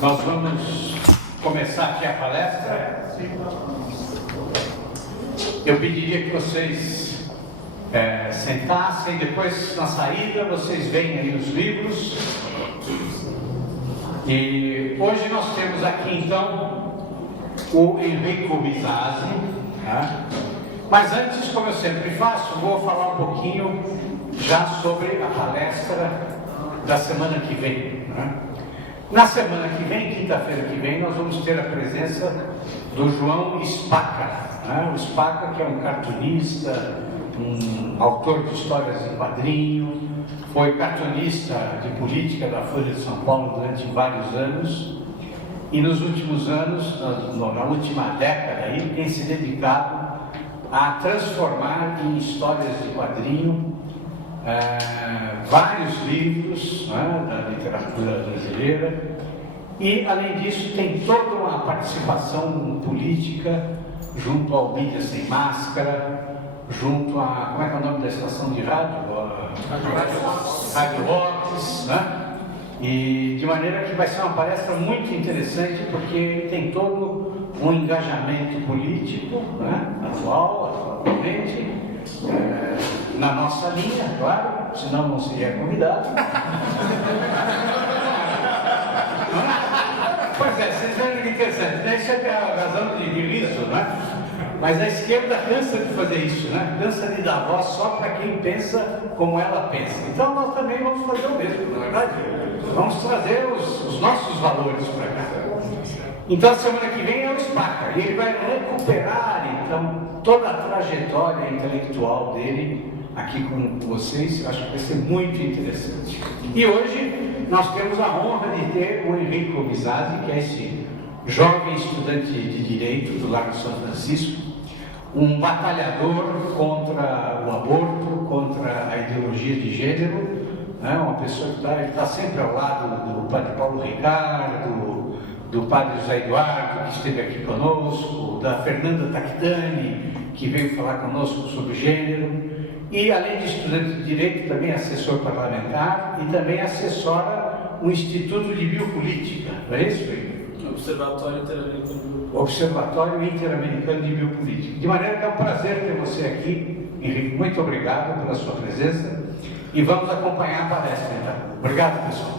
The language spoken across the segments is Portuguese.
Nós vamos começar aqui a palestra. Eu pediria que vocês sentassem, depois na saída vocês veem aí os livros. E hoje nós temos aqui então o Enrico Bisazzi, né? Mas antes, como eu sempre faço, vou falar um pouquinho já sobre a palestra da semana que vem, né? Na semana que vem, quinta-feira que vem, nós vamos ter a presença do João Spaca, né? O Spaca, que é um cartunista, um autor de histórias em quadrinho, foi cartunista de política da Folha de São Paulo durante vários anos e nos últimos anos, na última década, aí, tem se dedicado a transformar em histórias de quadrinho vários livros, né, da literatura brasileira, e além disso tem toda uma participação política junto ao Mídia Sem Máscara, junto a, como é que é o nome da estação de rádio? Rádio Rocks, né? E de maneira que vai ser uma palestra muito interessante, porque tem todo um engajamento político, né, atualmente, na nossa linha, claro, senão não seria convidado. Pois é, vocês veem que interessante, isso é a razão de riso, né? Mas a esquerda cansa de fazer isso, né? Cansa de dar voz só para quem pensa como ela pensa. Então nós também vamos fazer o mesmo, não é verdade? Vamos trazer os nossos valores para cá. Então, a semana que vem é o Spaca, e ele vai recuperar, então, toda a trajetória intelectual dele aqui com vocês. Eu acho que vai ser muito interessante. E hoje, nós temos a honra de ter o Enrico Bisazzi, que é esse jovem estudante de Direito do Largo São Francisco, um batalhador contra o aborto, contra a ideologia de gênero, né? Uma pessoa que está sempre ao lado do padre Paulo Ricardo, do padre José Eduardo, que esteve aqui conosco, da Fernanda Tactani, que veio falar conosco sobre gênero, e além de estudante de Direito, também é assessor parlamentar e também assessora o Instituto de Biopolítica, não é isso, Henrique? Observatório Interamericano de Biopolítica. De maneira que é um prazer ter você aqui, Henrique. Muito obrigado pela sua presença e vamos acompanhar a palestra, então. Obrigado, pessoal.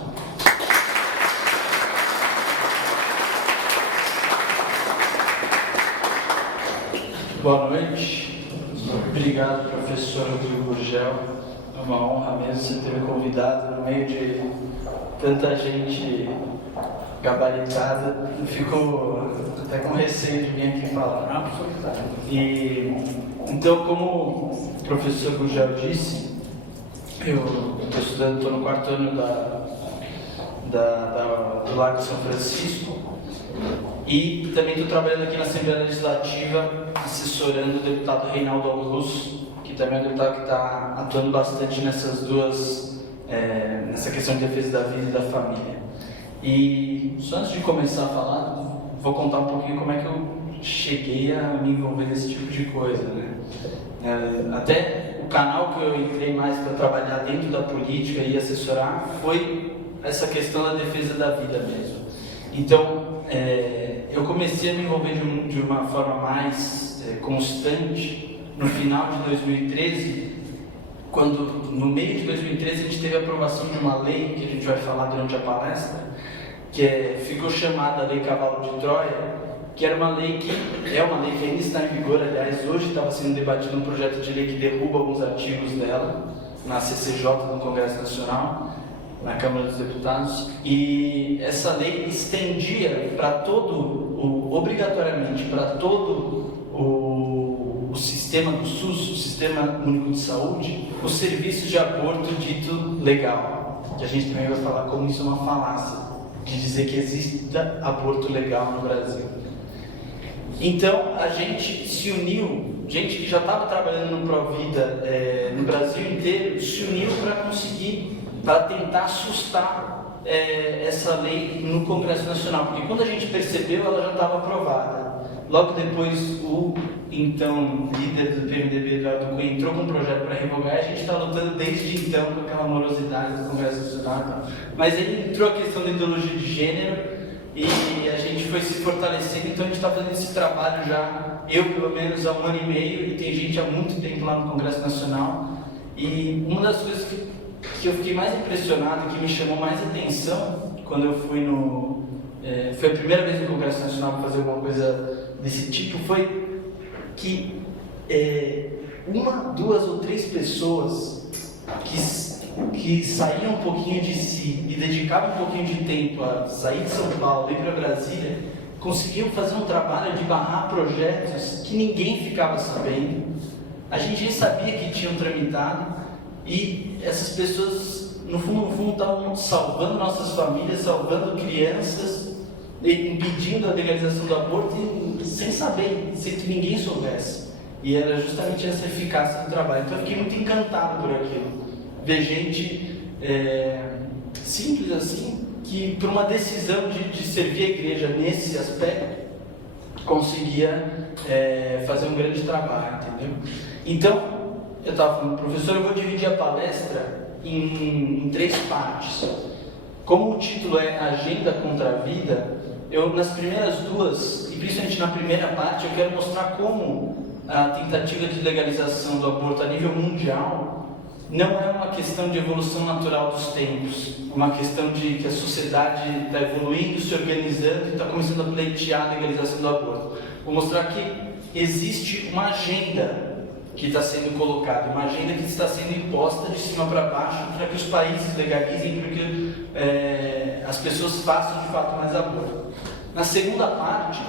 Boa noite. Obrigado, professor Rodrigo Gurgel. É uma honra mesmo você ter me convidado no meio de tanta gente gabaritada. Eu fico até com receio de vir aqui falar. E, então, como o professor Gurgel disse, eu estou estudando, estou no quarto ano do Largo São Francisco e também estou trabalhando aqui na Assembleia Legislativa, assessorando o deputado Reinaldo Augusto, que também é um deputado que está atuando bastante nessas duas, nessa questão de defesa da vida e da família. E só antes de começar a falar, vou contar um pouquinho como é que eu cheguei a me envolver nesse tipo de coisa, né? Até o canal que eu entrei mais para trabalhar dentro da política e assessorar foi essa questão da defesa da vida mesmo. Então, eu comecei a me envolver de uma forma mais constante no final de 2013, quando no meio de 2013 a gente teve a aprovação de uma lei que a gente vai falar durante a palestra, que ficou chamada Lei Cavalo de Troia, que era uma lei que ainda está em vigor. Aliás, hoje estava sendo debatido um projeto de lei que derruba alguns artigos dela na CCJ, no Congresso Nacional, na Câmara dos Deputados, e essa lei estendia para obrigatoriamente para todo o sistema do SUS, o Sistema Único de Saúde, os serviços de aborto dito legal, que a gente também vai falar como isso é uma falácia, de dizer que exista aborto legal no Brasil. Então, a gente se uniu, gente que já estava trabalhando no Provida no Brasil inteiro, se uniu para tentar assustar essa lei no Congresso Nacional, porque quando a gente percebeu, ela já estava aprovada. Logo depois, o então líder do PMDB, Eduardo Cunha, entrou com um projeto para revogar, e a gente está lutando desde então com aquela morosidade do Congresso Nacional. Mas aí entrou a questão da ideologia de gênero, e a gente foi se fortalecendo, então a gente está fazendo esse trabalho já, eu pelo menos há 1 ano e meio, e tem gente há muito tempo lá no Congresso Nacional. E uma das coisas que eu fiquei mais impressionado, que me chamou mais atenção, quando eu fui foi a primeira vez no Congresso Nacional para fazer alguma coisa desse tipo, foi que 1, 2 ou 3 pessoas que saíam um pouquinho de si e dedicavam um pouquinho de tempo a sair de São Paulo e ir para Brasília, conseguiam fazer um trabalho de barrar projetos que ninguém ficava sabendo. A gente nem sabia que tinham tramitado, e essas pessoas, no fundo, estavam salvando nossas famílias, salvando crianças, impedindo a legalização do aborto, sem saber, sem que ninguém soubesse. E era justamente essa eficácia do trabalho. Então eu fiquei muito encantado por aquilo. Ver gente simples assim, que por uma decisão de servir a igreja nesse aspecto, conseguia fazer um grande trabalho, entendeu? Então, eu estava falando, professor, eu vou dividir a palestra em 3 partes. Como o título é Agenda contra a Vida, eu nas primeiras 2, e principalmente na primeira parte, eu quero mostrar como a tentativa de legalização do aborto a nível mundial não é uma questão de evolução natural dos tempos, é uma questão de que a sociedade está evoluindo, se organizando e está começando a pleitear a legalização do aborto. Vou mostrar que existe uma agenda que está sendo colocada, uma agenda que está sendo imposta de cima para baixo para que os países legalizem, para que as pessoas façam de fato mais aborto. Na segunda parte,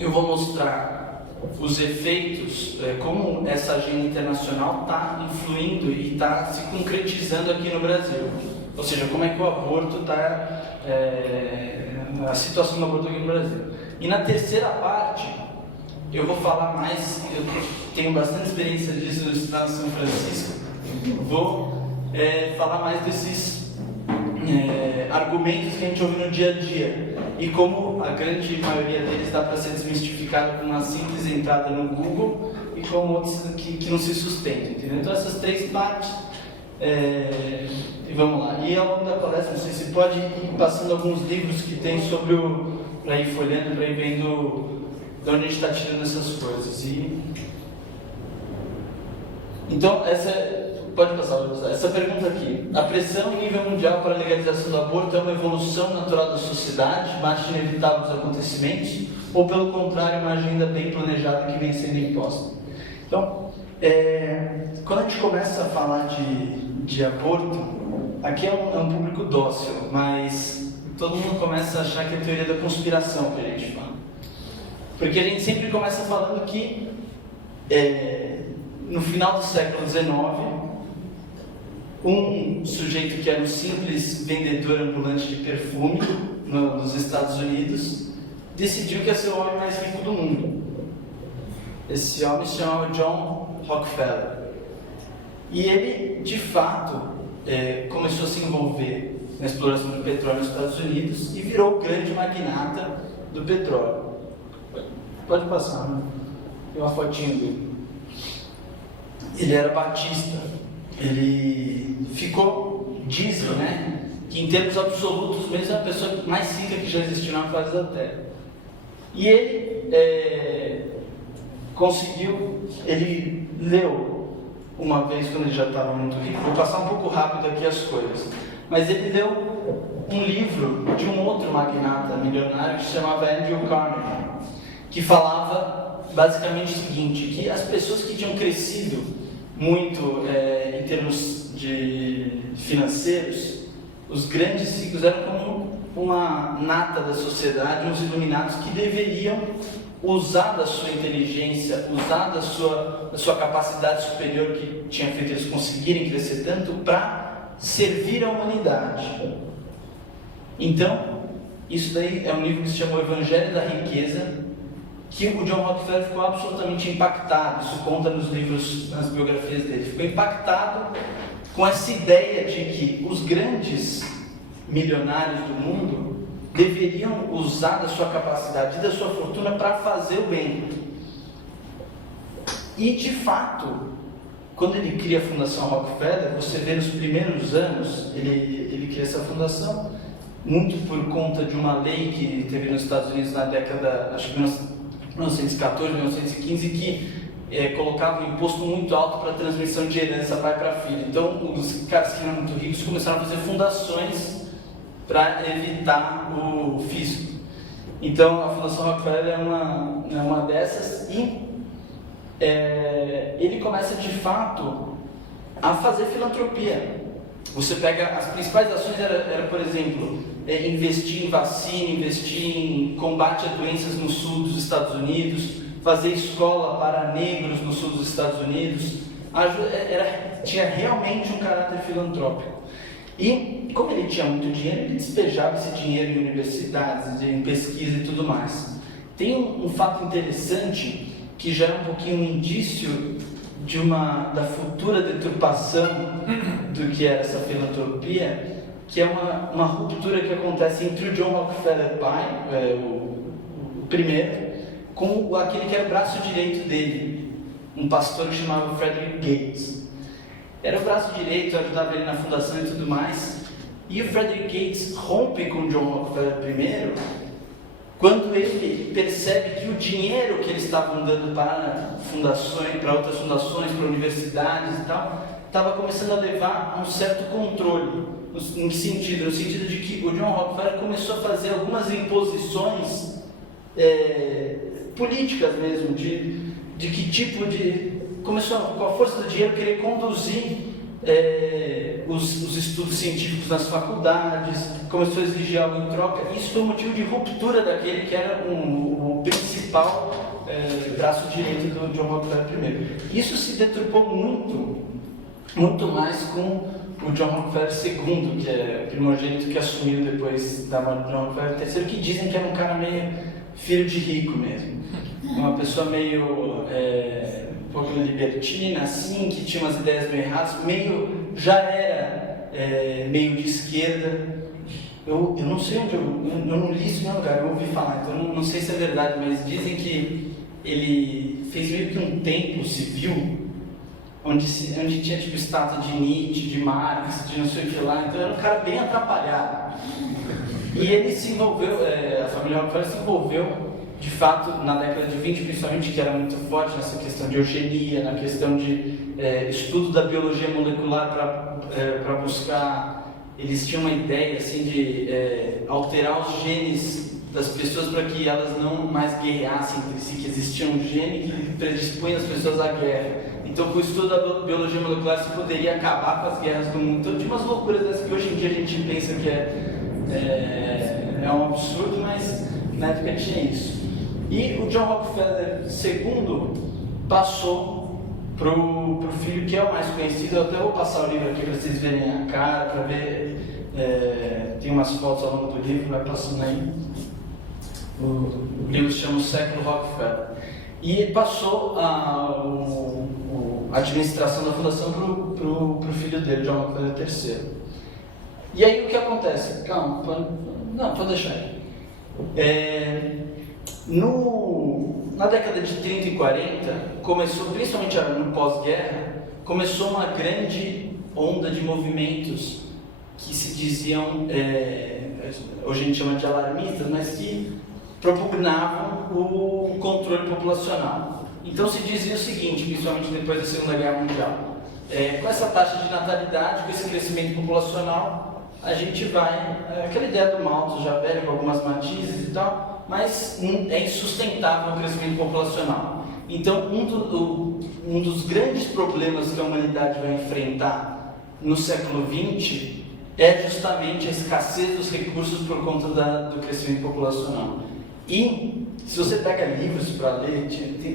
eu vou mostrar os efeitos, como essa agenda internacional está influindo e está se concretizando aqui no Brasil. Ou seja, como é que o aborto está, a situação do aborto aqui no Brasil. E na terceira parte, eu vou falar mais, eu tenho bastante experiência disso no estado de São Francisco, vou falar mais desses argumentos que a gente ouve no dia a dia e como a grande maioria deles dá para ser desmistificado com uma simples entrada no Google e com outros que não se sustentam, entendeu? Então essas 3 partes, e vamos lá. E ao longo da palestra, não sei se pode ir passando alguns livros que tem sobre para ir folhando, para ir vendo de onde a gente está tirando essas coisas. Então, pode passar, essa pergunta aqui. A pressão em nível mundial para a legalização do aborto é uma evolução natural da sociedade, marcha inevitável dos acontecimentos, ou pelo contrário, uma agenda bem planejada que vem sendo imposta? Então, quando a gente começa a falar de aborto, aqui é um público dócil, mas todo mundo começa a achar que é teoria da conspiração que a gente fala. Porque a gente sempre começa falando que no final do século XIX, um sujeito que era um simples vendedor ambulante de perfume nos Estados Unidos decidiu que ia ser o homem mais rico do mundo. Esse homem se chamava John Rockefeller. E ele, de fato, começou a se envolver na exploração do petróleo nos Estados Unidos e virou o grande magnata do petróleo. Pode passar, né? Tem uma fotinho dele. Ele era batista. Ele dizem, né, que em termos absolutos mesmo é a pessoa mais rica que já existiu na face da Terra. E ele ele leu uma vez quando ele já estava muito rico, vou passar um pouco rápido aqui as coisas, mas ele leu um livro de um outro magnata milionário que se chamava Andrew Carnegie, que falava basicamente o seguinte, que as pessoas que tinham crescido muito em termos financeiros, os grandes ricos eram como uma nata da sociedade, uns iluminados que deveriam usar da sua inteligência, usar da sua capacidade superior que tinha feito eles conseguirem crescer tanto para servir a humanidade. Então, isso daí é um livro que se chama O Evangelho da Riqueza, que o John Rockefeller ficou absolutamente impactado, isso conta nos livros, nas biografias dele, ficou impactado com essa ideia de que os grandes milionários do mundo deveriam usar da sua capacidade e da sua fortuna para fazer o bem. E de fato, quando ele cria a Fundação Rockefeller, você vê nos primeiros anos, ele cria essa fundação, muito por conta de uma lei que teve nos Estados Unidos na década, acho que 1914, 1915, que colocava um imposto muito alto para a transmissão de herança pai para filho. Então, os caras que eram muito ricos começaram a fazer fundações para evitar o fisco. Então, a Fundação Rockefeller é uma dessas e ele começa, de fato, a fazer filantropia. Você pega, as principais ações era por exemplo, investir em vacina, investir em combate a doenças no sul dos Estados Unidos, fazer escola para negros no sul dos Estados Unidos. Tinha realmente um caráter filantrópico. E, como ele tinha muito dinheiro, ele despejava esse dinheiro em universidades, em pesquisa e tudo mais. Tem um fato interessante que já é um pouquinho um indício da futura deturpação do que era essa filantropia, que é uma ruptura que acontece entre o John Rockefeller pai, o primeiro, com aquele que era o braço direito dele, um pastor que chamava Frederick Gates. Era o braço direito, ajudava ele na fundação e tudo mais. E o Frederick Gates rompe com o John Rockefeller primeiro, quando ele percebe que o dinheiro que eles estavam dando para fundações, para outras fundações, para universidades e tal, estava começando a levar a um certo controle. Em que sentido? No sentido de que o John Rockefeller começou a fazer algumas imposições políticas mesmo, de que tipo de... Começou, com a força do dinheiro, querer conduzir os estudos científicos nas faculdades, começou a exigir algo em troca. Isso foi um motivo de ruptura daquele que era o principal braço direito do John Rockefeller I. Isso se deturpou muito mais com o John Rockefeller II, que é o primogênito que assumiu depois da morte do John Rockefeller III, que dizem que era um cara meio filho de rico mesmo, uma pessoa meio um pouco libertina, assim, que tinha umas ideias meio erradas, já era meio de esquerda. Eu não sei onde eu não li isso em nenhum lugar, eu ouvi falar, então não sei se é verdade, mas dizem que ele fez meio que um templo civil, onde tinha tipo estátua de Nietzsche, de Marx, de não sei o que lá, então era um cara bem atrapalhado. E ele se envolveu, a família Rockefeller se envolveu, de fato, na década de 20, principalmente, que era muito forte nessa questão de eugenia, na questão de estudo da biologia molecular para buscar. Eles tinham uma ideia assim de alterar os genes das pessoas para que elas não mais guerreassem entre si, que existia um gene que predispunha as pessoas à guerra. Então, com o estudo da biologia molecular, se poderia acabar com as guerras do mundo. Então, tinha umas loucuras dessas que hoje em dia a gente pensa que é um absurdo, mas na época tinha isso. E o John Rockefeller II passou para o filho que é o mais conhecido. Eu até vou passar o livro aqui para vocês verem a cara, para ver. Tem umas fotos ao longo do livro, vai passando aí. O livro se chama O Século Rockefeller. E ele passou a administração da fundação para o filho dele, John Rockefeller III. E aí o que acontece? Calma, pode deixar aí. Na década de 30 e 40, começou, principalmente no pós-guerra, começou uma grande onda de movimentos que se diziam, hoje a gente chama de alarmistas, mas que propugnavam o controle populacional. Então se dizia o seguinte, principalmente depois da Segunda Guerra Mundial, com essa taxa de natalidade, com esse crescimento populacional, a gente vai, aquela ideia do Malthus já velho, com algumas matizes e tal, mas é insustentável o crescimento populacional. Então, um dos grandes problemas que a humanidade vai enfrentar no século XX é justamente a escassez dos recursos por conta do crescimento populacional. E, se você pega livros para ler,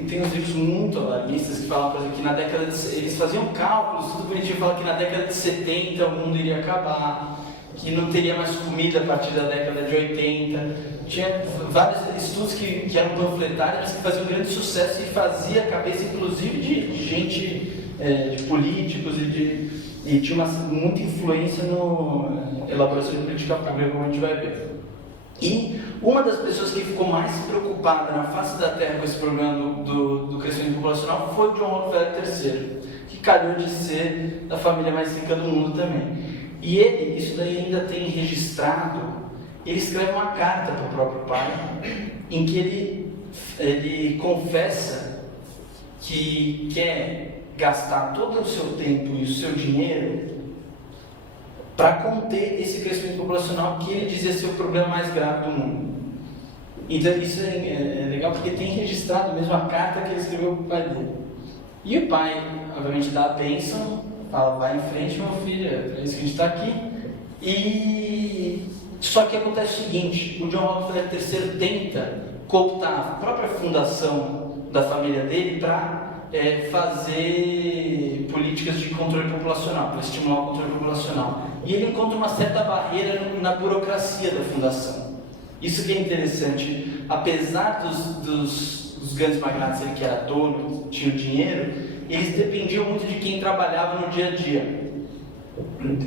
tem uns livros muito alarmistas que falam, por exemplo, que na década eles faziam cálculos, tudo bonitinho, falam que na década de 70 o mundo iria acabar, que não teria mais comida a partir da década de 80. Tinha vários estudos que eram panfletários, que faziam grande sucesso e fazia a cabeça, inclusive, de gente, de políticos e tinha muita influência na elaboração de política pública, como a gente vai ver. E uma das pessoas que ficou mais preocupada na face da Terra com esse problema do crescimento populacional foi o John Rockefeller III, que calhou de ser da família mais rica do mundo também. E ele, isso daí ainda tem registrado ele escreve uma carta para o próprio pai, em que ele confessa que quer gastar todo o seu tempo e o seu dinheiro para conter esse crescimento populacional que ele dizia ser o problema mais grave do mundo. Então isso é legal porque tem registrado mesmo a carta que ele escreveu para o pai dele. E o pai, obviamente, dá a bênção, fala, vai em frente, meu filho, é para isso que a gente está aqui. Só que acontece o seguinte, o John Rockefeller III tenta cooptar a própria fundação da família dele para fazer políticas de controle populacional, para estimular o controle populacional. E ele encontra uma certa barreira na burocracia da fundação. Isso que é interessante, apesar dos grandes magnatas, ele que era dono, tinha o dinheiro, eles dependiam muito de quem trabalhava no dia a dia,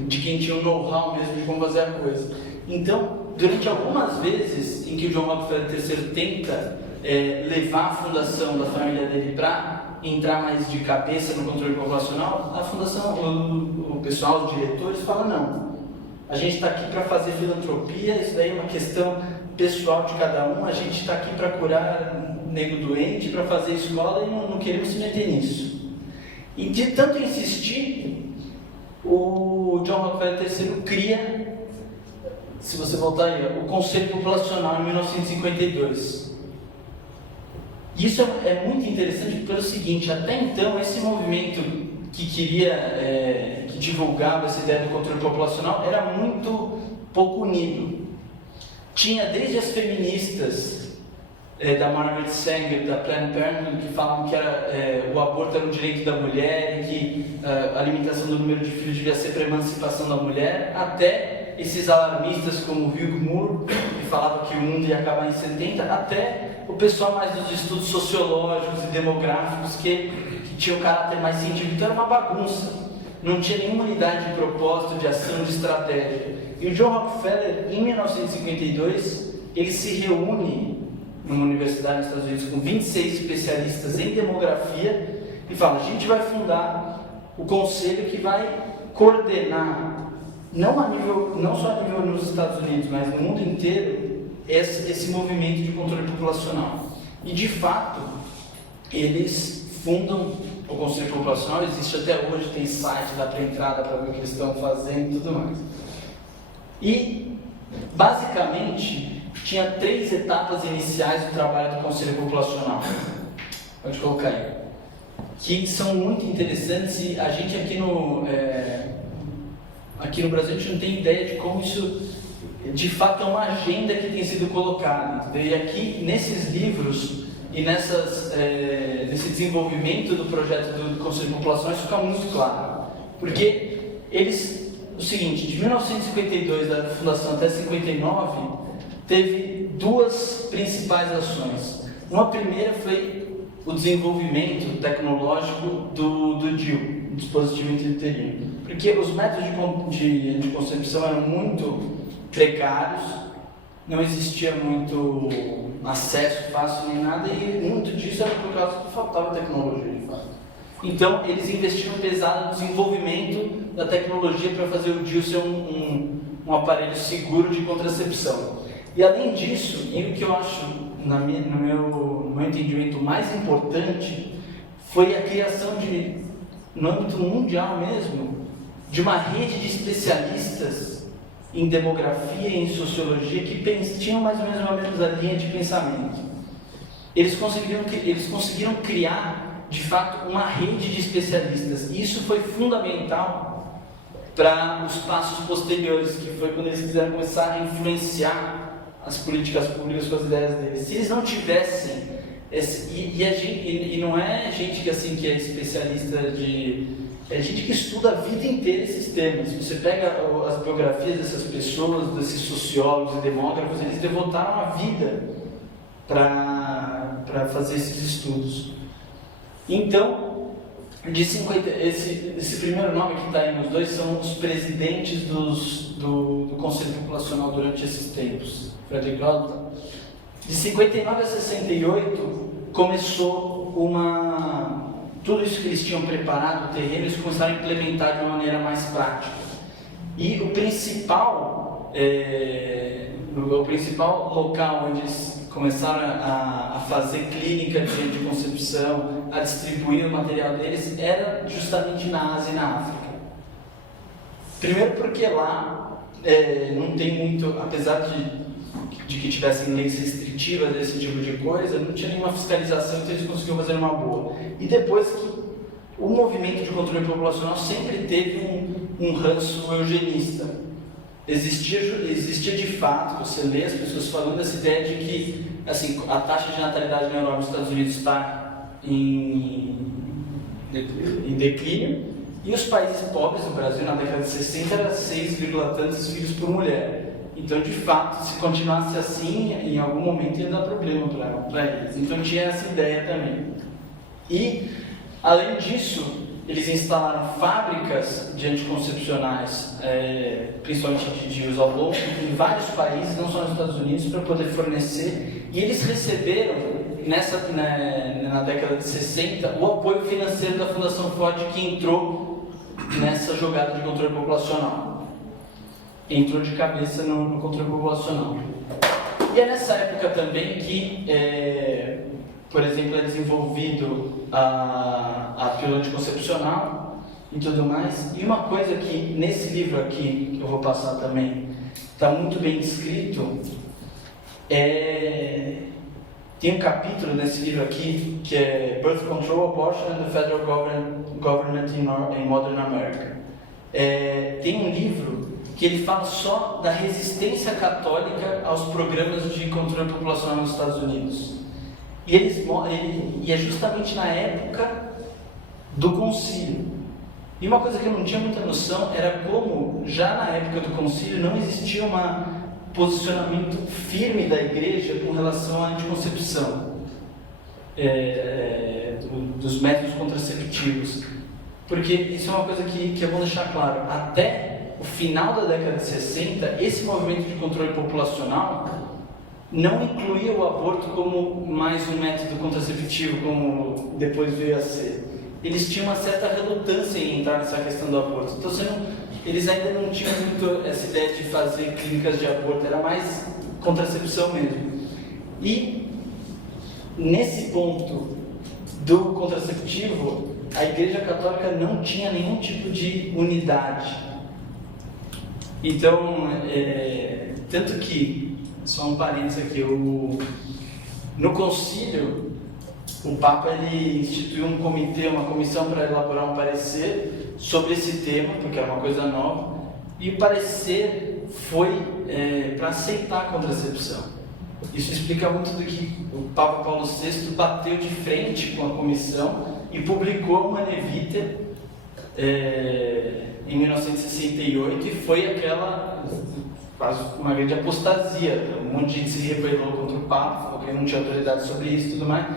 de quem tinha o know-how mesmo de como fazer a coisa. Então, durante algumas vezes em que o John Rockefeller III tenta levar a fundação da família dele para entrar mais de cabeça no controle populacional, a fundação, o pessoal, os diretores, fala não, a gente está aqui para fazer filantropia, isso daí é uma questão pessoal de cada um, a gente está aqui para curar nego doente, para fazer escola e não queremos se meter nisso. E de tanto insistir, o John Rockefeller III cria, se você voltar aí, o Conselho Populacional em 1952. Isso é muito interessante pelo seguinte, até então esse movimento que que divulgava essa ideia do controle populacional era muito pouco unido. Tinha desde as feministas da Margaret Sanger, da Planned Parenthood, que falavam que o aborto era um direito da mulher e que a limitação do número de filhos devia ser para a emancipação da mulher, até esses alarmistas como Hugh Moore, que falava que o mundo ia acabar em 70, até o pessoal mais dos estudos sociológicos e demográficos que tinha um caráter mais científico. Então era uma bagunça, não tinha nenhuma unidade de propósito, de ação, de estratégia. E o John Rockefeller, em 1952, ele se reúne numa universidade nos Estados Unidos com 26 especialistas em demografia e fala, a gente vai fundar o conselho que vai coordenar, não só a nível nos Estados Unidos, mas no mundo inteiro, esse movimento de controle populacional. E de fato, eles fundam o Conselho Populacional, existe até hoje, tem site, dá para entrar, dá para ver o que eles estão fazendo e tudo mais. E, basicamente, tinha 3 etapas iniciais do trabalho do Conselho Populacional. Pode colocar aí. Que são muito interessantes e a gente aqui no Brasil a gente não tem ideia de como isso, de fato, é uma agenda que tem sido colocada. Entendeu? E aqui, nesses livros e nesse desenvolvimento do projeto do Conselho Populacional, isso fica muito claro. Porque o seguinte, de 1952, da fundação até 59, teve 2 principais ações. Uma primeira foi o desenvolvimento tecnológico do DIU, o dispositivo intrauterino. Porque os métodos de anticoncepção eram muito precários, não existia muito acesso fácil nem nada, e muito disso era por causa que faltava tecnologia, de fato. Então, eles investiram pesado no desenvolvimento da tecnologia para fazer o DIU ser um aparelho seguro de contracepção. E além disso, e o que eu acho, no meu entendimento, mais importante, foi a criação no âmbito mundial mesmo, de uma rede de especialistas em demografia e em sociologia que tinham mais ou menos a linha de pensamento. Eles conseguiram criar, de fato, uma rede de especialistas. E isso foi fundamental para os passos posteriores, que foi quando eles quiseram começar a influenciar as políticas públicas com as ideias deles. Se eles não tivessem, e não é gente que é especialista é gente que estuda a vida inteira esses temas. Você pega as biografias dessas pessoas, desses sociólogos e demógrafos, eles devotaram a vida para fazer esses estudos. Então, esse primeiro nome que está aí nos 2 são os presidentes do Conselho Populacional durante esses tempos. Frederick Odlum. De 59 a 68 começou tudo isso que eles tinham preparado, o terreno, eles começaram a implementar de uma maneira mais prática. E o principal o principal local onde eles começaram a fazer clínica de anticoncepção, a distribuir o material deles, era justamente na Ásia e na África. Primeiro porque lá não tem muito, apesar de que tivessem leis restritivas desse tipo de coisa, não tinha nenhuma fiscalização, então eles conseguiam fazer uma boa. E depois que o movimento de controle populacional sempre teve um ranço eugenista. Existia de fato, você lê as pessoas falando dessa ideia de que assim, a taxa de natalidade na Europa e nos Estados Unidos está em declínio, e os países pobres, no Brasil, na década de 60, era 6, tantos filhos por mulher. Então, de fato, se continuasse assim, em algum momento ia dar problema para eles. Então, tinha essa ideia também. E, além disso, eles instalaram fábricas de anticoncepcionais, principalmente de uso ao longo, em vários países, não só nos Estados Unidos, para poder fornecer. E eles receberam, na década de 60, o apoio financeiro da Fundação Ford, que entrou nessa jogada de controle populacional. Entrou de cabeça no controle populacional. E é nessa época também que, por exemplo, é desenvolvido a pílula anticoncepcional e tudo mais. E uma coisa que nesse livro aqui, que eu vou passar também, está muito bem descrito, tem um capítulo nesse livro aqui que é Birth Control, Abortion and the Federal Government in Modern America. Tem um livro que ele fala só da resistência católica aos programas de controle populacional nos Estados Unidos. E é justamente na época do concílio. E uma coisa que eu não tinha muita noção era como, já na época do concílio, não existia um posicionamento firme da igreja com relação à anticoncepção, dos métodos contraceptivos. Porque isso é uma coisa que é bom deixar claro. Até o final da década de 60, esse movimento de controle populacional não incluía o aborto como mais um método contraceptivo, como depois veio a ser. Eles tinham uma certa relutância em entrar nessa questão do aborto. Então, eles ainda não tinham muito essa ideia de fazer clínicas de aborto, era mais contracepção mesmo. E, nesse ponto do contraceptivo, a Igreja Católica não tinha nenhum tipo de unidade. Então, tanto que, só um parênteses aqui, no concílio, o Papa ele instituiu um comitê, uma comissão para elaborar um parecer sobre esse tema, porque era uma coisa nova, e o parecer foi para aceitar a contracepção. Isso explica muito do que o Papa Paulo VI bateu de frente com a comissão e publicou uma Humanae Vitae em 1968, e foi aquela quase uma grande apostasia. Um monte de gente se rebelou contra o Papa, falou que ele não tinha autoridade sobre isso e tudo mais.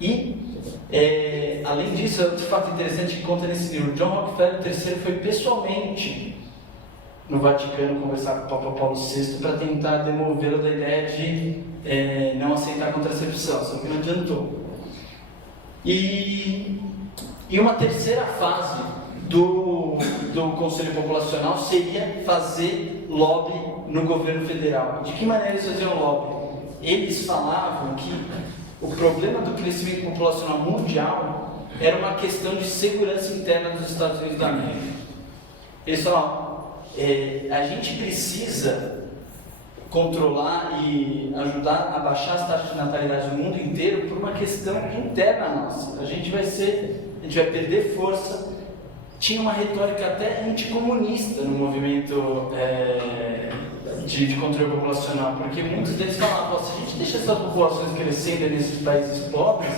E, além disso, outro fato interessante que conta nesse livro, John Rockefeller III foi pessoalmente no Vaticano conversar com o Papa Paulo VI para tentar demovê-lo da ideia de não aceitar a contracepção, só que não adiantou. E uma terceira fase do Conselho Populacional seria fazer lobby no governo federal. De que maneira eles faziam lobby? Eles falavam que o problema do crescimento populacional mundial era uma questão de segurança interna dos Estados Unidos da América. Eles falavam, a gente precisa controlar e ajudar a baixar as taxas de natalidade no mundo inteiro por uma questão interna nossa. A gente vai perder força. Tinha uma retórica até anticomunista no movimento de controle populacional, porque muitos deles falavam, se a gente deixa essas populações crescendo nesses países pobres,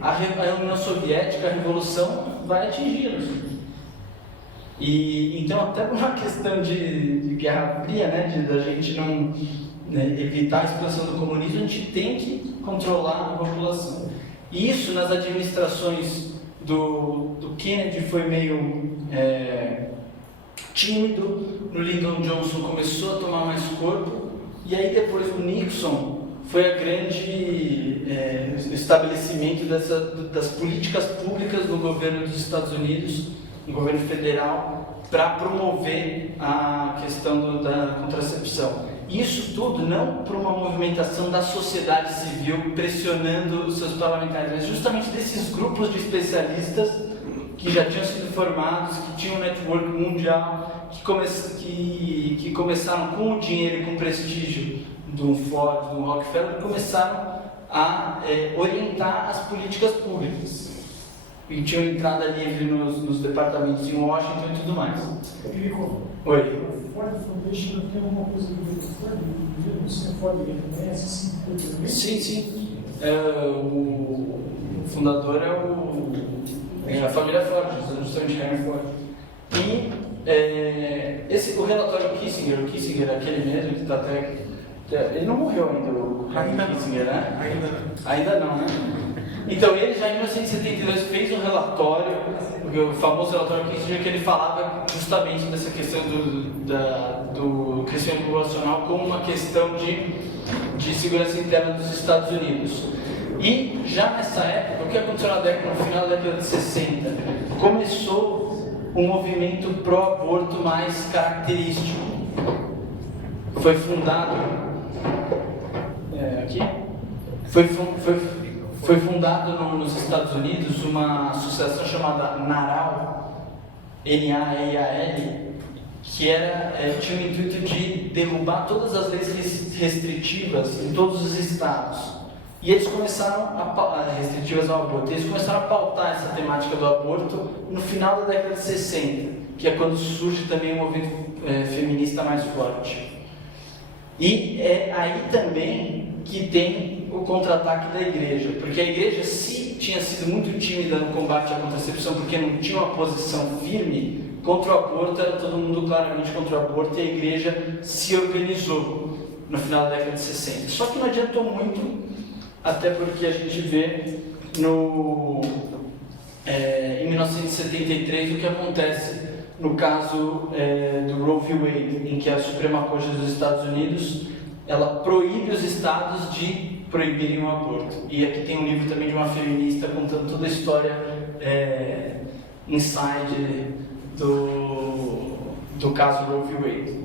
a União Soviética, a Revolução vai atingi-los. E então, até por uma questão de Guerra Fria, da gente não evitar a expansão do comunismo, a gente tem que controlar a população. E isso nas administrações do Kennedy foi meio tímido, no Lyndon Johnson começou a tomar mais corpo, e aí depois o Nixon foi a grande estabelecimento das políticas públicas do governo dos Estados Unidos um governo federal, para promover a questão da contracepção. Isso tudo não por uma movimentação da sociedade civil pressionando os seus parlamentares, mas justamente desses grupos de especialistas que já tinham sido formados, que tinham um network mundial, que começaram com o dinheiro e com o prestígio de um Ford, de um Rockefeller, começaram a orientar as políticas públicas. E tinham entrada livre nos departamentos em Washington e tudo mais. Oi. A Ford Foundation tem alguma coisa do Ford? Não sei se a Ford reconhece, sim. Sim. O fundador é a família Ford, justamente Henry Ford. E o relatório Kissinger, aquele mesmo que está até... Ele não morreu ainda, o Kissinger, né? Ainda não, né? Então, ele já em 1972 fez um relatório, o famoso relatório Kissinger, que ele falava justamente dessa questão do crescimento populacional como uma questão de segurança interna dos Estados Unidos. E já nessa época, o que aconteceu no final da década de 60? Começou um movimento pró-aborto mais característico. Foi fundado... Foi fundado nos Estados Unidos uma associação chamada NARAL, N-A-R-A-L, que tinha o intuito de derrubar todas as leis restritivas em todos os estados. E eles começaram restritivas ao aborto. Eles começaram a pautar essa temática do aborto no final da década de 60, que é quando surge também um movimento feminista mais forte. E é aí também que tem o contra-ataque da igreja, porque a igreja, se tinha sido muito tímida no combate à contracepção, porque não tinha uma posição firme contra o aborto, era todo mundo claramente contra o aborto, e a igreja se organizou no final da década de 60. Só que não adiantou muito, até porque a gente vê em 1973 o que acontece no caso do Roe v. Wade, em que a Suprema Corte dos Estados Unidos ela proíbe os estados de proibirem o aborto. E aqui tem um livro também de uma feminista contando toda a história inside do caso Roe v. Wade.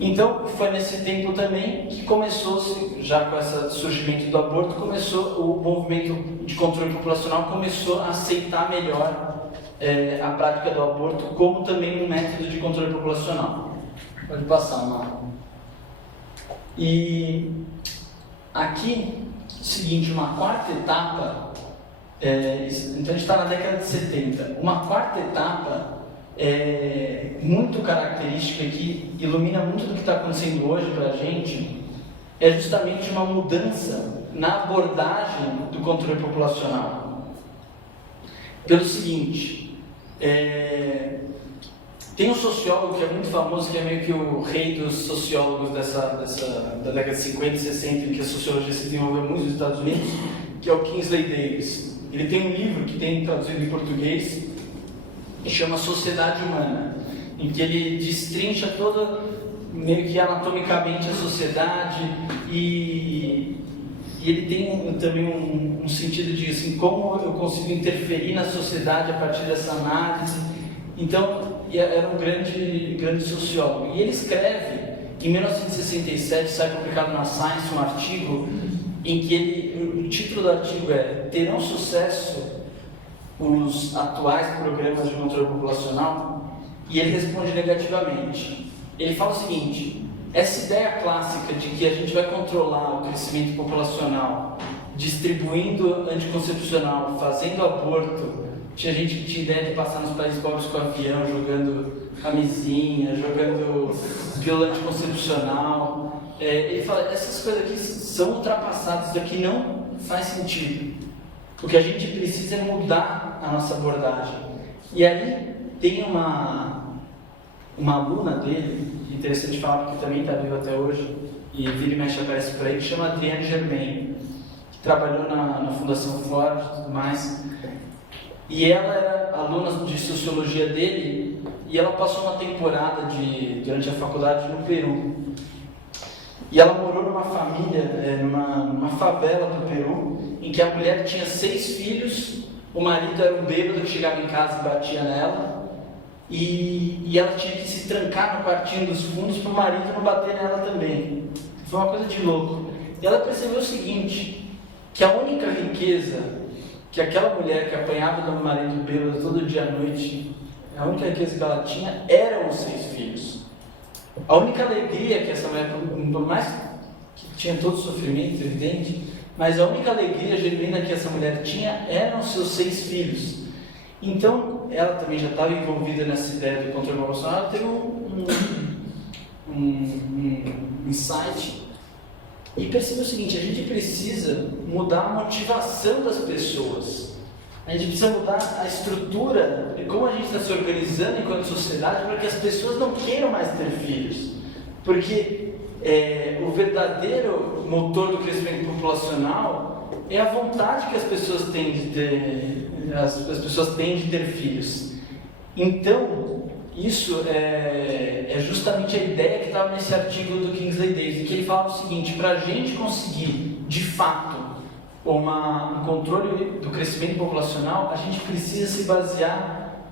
Então, foi nesse tempo também que começou, já com esse surgimento do aborto, começou o movimento de controle populacional, começou a aceitar melhor a prática do aborto como também um método de controle populacional. Pode passar, Marco. E aqui, seguinte, uma quarta etapa, então a gente está na década de 70, uma quarta etapa muito característica que ilumina muito do que está acontecendo hoje para a gente, é justamente uma mudança na abordagem do controle populacional. Pelo seguinte, tem um sociólogo que é muito famoso, que é meio que o rei dos sociólogos da década de 50 e 60, em que a sociologia se desenvolveu muito nos Estados Unidos, que é o Kingsley Davis. Ele tem um livro que tem traduzido em português, que chama Sociedade Humana, em que ele destrincha toda, meio que anatomicamente, a sociedade, e ele tem também um sentido de assim, como eu consigo interferir na sociedade a partir dessa análise. Então, era um grande sociólogo. E ele escreve, em 1967, sai publicado na Science, um artigo em que o título do artigo é: terão sucesso os atuais programas de controle populacional? E ele responde negativamente. Ele fala o seguinte: essa ideia clássica de que a gente vai controlar o crescimento populacional distribuindo anticoncepcional, fazendo aborto. Tinha gente que tinha ideia de passar nos países pobres com avião, jogando camisinha, jogando pílula anticoncepcional. Ele fala, essas coisas aqui são ultrapassadas, isso aqui não faz sentido. O que a gente precisa é mudar a nossa abordagem. E aí tem uma aluna dele, interessante falar porque também está viva até hoje, e vira e mexe aparece por aí, que chama Adrienne Germain, que trabalhou na Fundação Ford e tudo mais. E ela era aluna de sociologia dele, e ela passou uma temporada durante a faculdade no Peru. E ela morou numa família, numa favela do Peru, em que a mulher tinha 6 filhos, o marido era um bêbado que chegava em casa e batia nela, e ela tinha que se trancar no quartinho dos fundos para o marido não bater nela também. Foi uma coisa de louco. E ela percebeu o seguinte, que a única riqueza que aquela mulher que apanhava do marido bêbado todo dia à noite, a única riqueza que ela tinha eram os 6 filhos. A única alegria que essa mulher, por mais que tinha todo o sofrimento, evidente, mas a única alegria genuína que essa mulher tinha eram os seus 6 filhos. Então, ela também já estava envolvida nessa ideia do controle emocional, ela teve um insight e percebeu o seguinte: a gente precisa mudar a motivação das pessoas, a gente precisa mudar a estrutura de como a gente está se organizando enquanto sociedade para que as pessoas não queiram mais ter filhos, porque o verdadeiro motor do crescimento populacional é a vontade que as pessoas têm de ter, as pessoas têm de ter filhos. Então, isso é justamente a ideia que estava nesse artigo do Kingsley Davis, que ele fala o seguinte: para a gente conseguir, de fato, um controle do crescimento populacional, a gente precisa se basear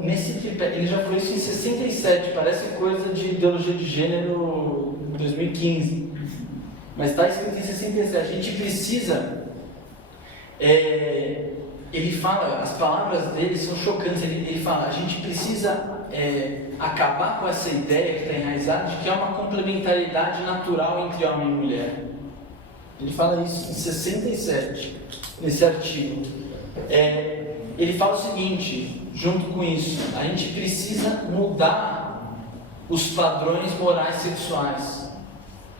nesse tripé. Ele já falou isso em 67, parece coisa de ideologia de gênero 2015, mas está escrito em 67. A gente precisa, ele fala, as palavras dele são chocantes, ele fala, a gente precisa acabar com essa ideia que está enraizada de que há uma complementaridade natural entre homem e mulher. Ele fala isso em 67, nesse artigo. Ele fala o seguinte, junto com isso, a gente precisa mudar os padrões morais sexuais.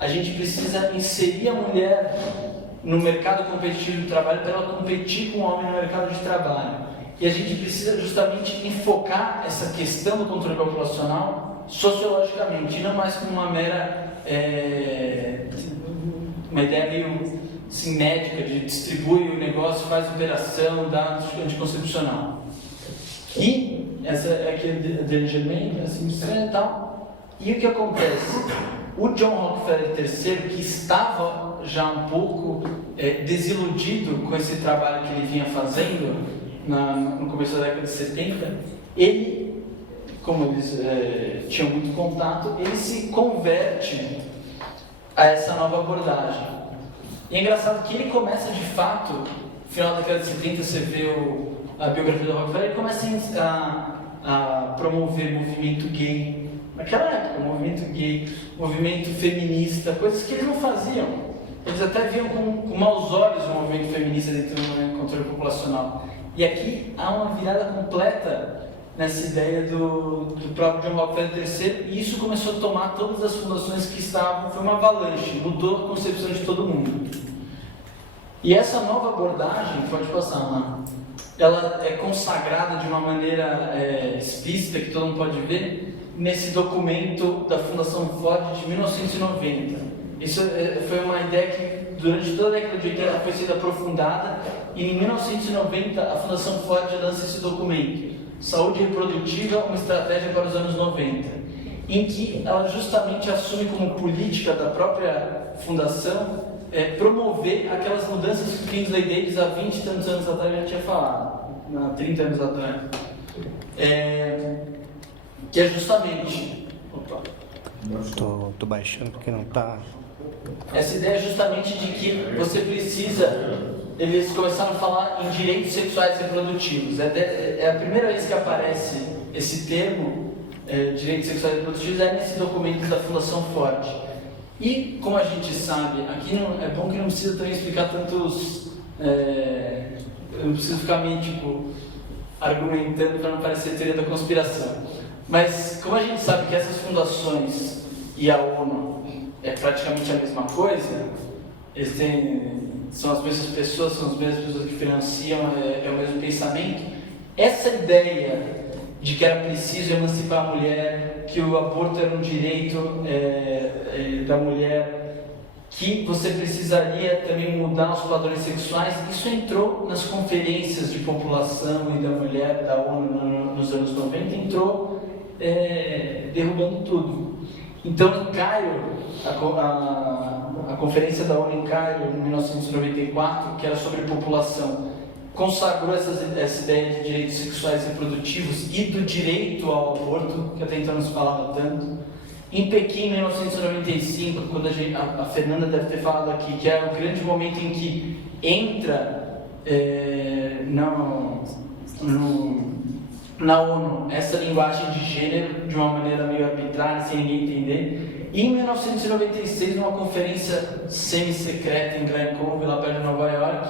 A gente precisa inserir a mulher no mercado competitivo de trabalho para ela competir com o homem no mercado de trabalho. E a gente precisa justamente enfocar essa questão do controle populacional sociologicamente, e não mais como uma mera uma ideia meio assim, médica, de distribui o negócio, faz operação, dá anticoncepcional. E essa é aquele Daniel Germain, assim, e tal. E o que acontece? O John Rockefeller III, que estava já um pouco desiludido com esse trabalho que ele vinha fazendo no começo da década de 70, ele, como eles tinham muito contato, ele se converte a essa nova abordagem. E é engraçado que ele começa de fato, no final da década de 70, você vê a biografia do Rockefeller, ele começa a promover movimento gay. Naquela época, movimento gay, movimento feminista, coisas que eles não faziam. Eles até viam com maus olhos o movimento feminista dentro do movimento de controle populacional. E aqui há uma virada completa nessa ideia do próprio John Rockefeller III, e isso começou a tomar todas as fundações que estavam, foi uma avalanche, mudou a concepção de todo mundo. E essa nova abordagem, pode passar lá, ela é consagrada de uma maneira explícita, que todo mundo pode ver, nesse documento da Fundação Ford de 1990. Isso foi uma ideia que durante toda a década de 80 foi sendo aprofundada, e em 1990 a Fundação Ford lança esse documento, Saúde Reprodutiva, uma estratégia para os anos 90, em que ela justamente assume como política da própria fundação promover aquelas mudanças que o Kingsley Davis há 20 e tantos anos atrás já tinha falado, há 30 anos atrás, que é justamente... Tô baixando porque não tá... Essa ideia justamente de que você precisa... Eles começaram a falar em direitos sexuais e reprodutivos. É a primeira vez que aparece esse termo, direitos sexuais e reprodutivos, nesse documento da Fundação Ford. E, como a gente sabe, aqui é bom que não precisa também explicar tantos... eu não preciso ficar meio, argumentando para não parecer teoria da conspiração. Mas, como a gente sabe que essas fundações e a ONU é praticamente a mesma coisa, são as mesmas pessoas, são as mesmas pessoas que financiam, é o mesmo pensamento. Essa ideia de que era preciso emancipar a mulher, que o aborto era um direito da mulher, que você precisaria também mudar os padrões sexuais, isso entrou nas conferências de população e da mulher da ONU nos anos 90, entrou derrubando tudo. Então, em Cairo, a conferência da ONU em Cairo, em 1994, que era sobre população, consagrou essa ideia de direitos sexuais e reprodutivos e do direito ao aborto, que até então não se falava tanto. Em Pequim, em 1995, quando a Fernanda deve ter falado aqui, que é o grande momento em que entra na ONU essa linguagem de gênero de uma maneira meio arbitrária, sem ninguém entender. E em 1996, numa conferência semi-secreta em Glen Cove, lá perto de Nova York,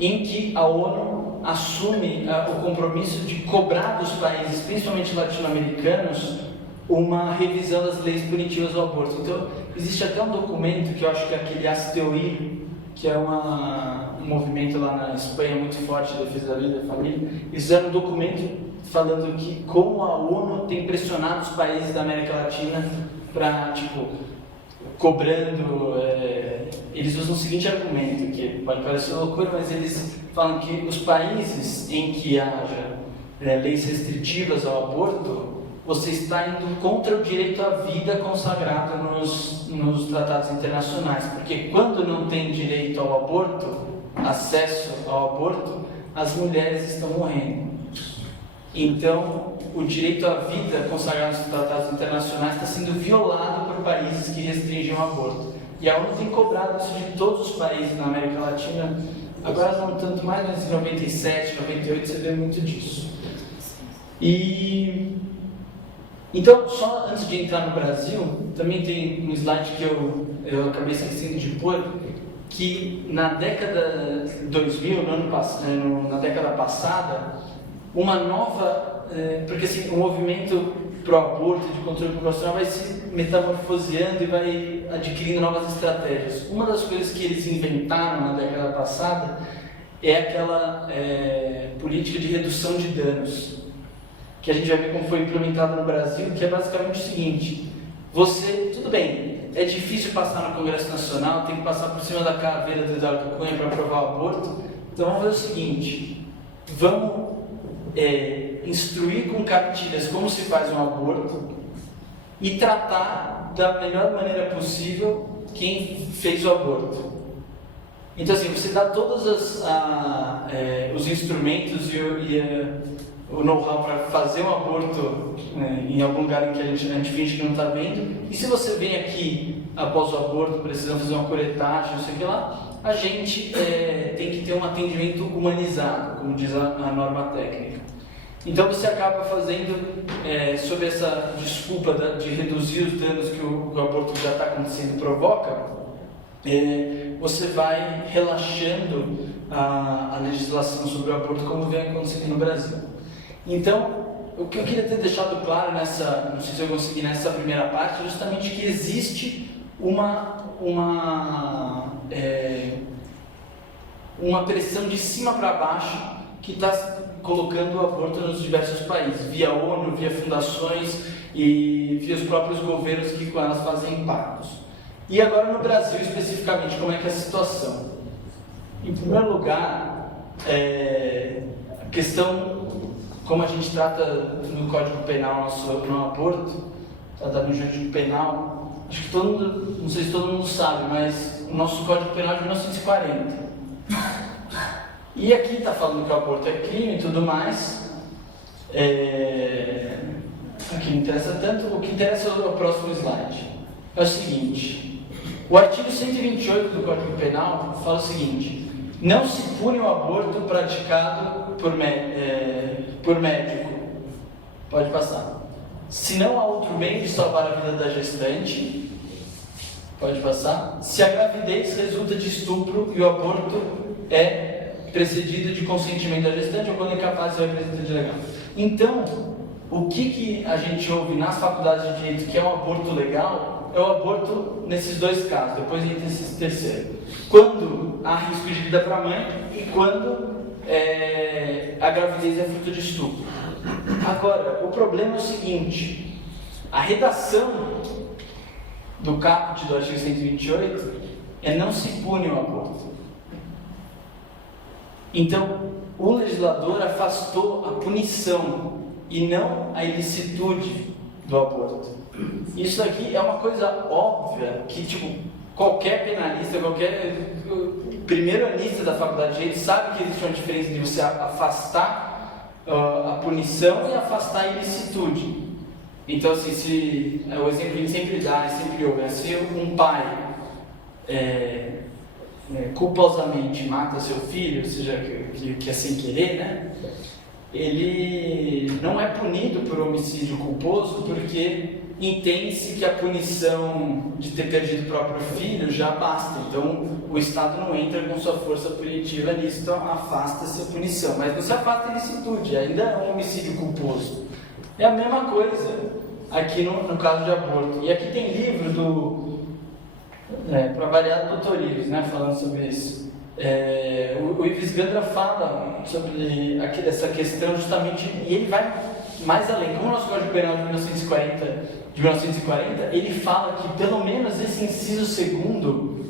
em que a ONU assume o compromisso de cobrar dos países, principalmente latino-americanos, uma revisão das leis punitivas ao aborto. Então, existe até um documento que eu acho que é aquele ASTEOI, que é um movimento lá na Espanha muito forte de defesa da vida e da família. Eles fizeram um documento falando que como a ONU tem pressionado os países da América Latina para, cobrando... eles usam o seguinte argumento, que pode parecer loucura, mas eles falam que os países em que haja leis restritivas ao aborto, você está indo contra o direito à vida consagrado nos tratados internacionais, porque quando não tem direito ao aborto, acesso ao aborto, as mulheres estão morrendo. Então, o direito à vida consagrado nos tratados internacionais está sendo violado por países que restringem o aborto. E a ONU tem cobrado isso de todos os países na América Latina, agora não tanto mais, mas em 97, 98 você vê muito disso. Então, só antes de entrar no Brasil, também tem um slide que eu acabei esquecendo de pôr, que na década 2000, na década passada, uma nova, porque assim, o movimento pró-aborto, de controle populacional, vai se metamorfoseando e vai adquirindo novas estratégias. Uma das coisas que eles inventaram na década passada é aquela política de redução de danos, que a gente vai ver como foi implementada no Brasil, que é basicamente o seguinte: tudo bem, é difícil passar no Congresso Nacional, tem que passar por cima da caveira do Eduardo Cunha para aprovar o aborto, então vamos fazer o seguinte, vamos instruir com cartilhas como se faz um aborto e tratar da melhor maneira possível quem fez o aborto. Então assim, você dá todos os instrumentos o know-how para fazer um aborto em algum lugar em que a gente finge que não está vendo, e se você vem aqui após o aborto, precisando fazer uma curetagem, não sei o que lá, a gente tem que ter um atendimento humanizado, como diz a norma técnica. Então você acaba fazendo, sob essa desculpa de reduzir os danos que o aborto que já está acontecendo provoca, você vai relaxando a legislação sobre o aborto, como vem acontecendo no Brasil. Então, o que eu queria ter deixado claro não sei se eu consegui nessa primeira parte, é justamente que existe uma pressão de cima para baixo que está colocando o aborto nos diversos países, via ONU, via fundações e via os próprios governos que com elas fazem impactos. E agora no Brasil especificamente, como é que é a situação? Em primeiro lugar, a questão, como a gente trata no Código Penal no aborto, tratado no Jurídico Penal, acho que todo mundo, não sei se todo mundo sabe, mas o nosso Código Penal é de 1940. E aqui está falando que o aborto é crime e tudo mais. Aqui não interessa tanto, o que interessa é o próximo slide. É o seguinte: o artigo 128 do Código Penal fala o seguinte: não se pune o aborto praticado por médico. Pode passar. Se não há outro meio de salvar a vida da gestante. Pode passar. Se a gravidez resulta de estupro e o aborto é precedido de consentimento da gestante ou quando é capaz de ser representante legal. Então, o que a gente ouve nas faculdades de direito que é um aborto legal é o aborto nesses dois casos, depois entra esse terceiro. Quando há risco de vida para a mãe e quando a gravidez é fruto de estupro. Agora, o problema é o seguinte: a redação do caput do artigo 128 não se pune o aborto. Então, o legislador afastou a punição e não a ilicitude do aborto. Isso aqui é uma coisa óbvia que, tipo, qualquer penalista, qualquer primeiro anista da faculdade de Direito sabe que existe uma diferença de você afastar a punição e afastar a ilicitude. Então, assim, se o exemplo que a gente sempre dá, sempre ouve, se um pai culposamente mata seu filho, ou seja, que é sem querer, né? Ele não é punido por homicídio culposo porque entende-se que a punição de ter perdido o próprio filho já basta. Então, o Estado não entra com sua força punitiva nisso, então afasta-se a punição. Mas não se afasta a ilicitude, ainda é um homicídio culposo. É a mesma coisa aqui no caso de aborto. E aqui tem livro para variar do Dr. Ives, né, falando sobre isso. O Ives Gandra fala sobre essa questão justamente, e ele vai mais além. Como o nosso Código Penal de 1940, ele fala que pelo menos esse inciso segundo,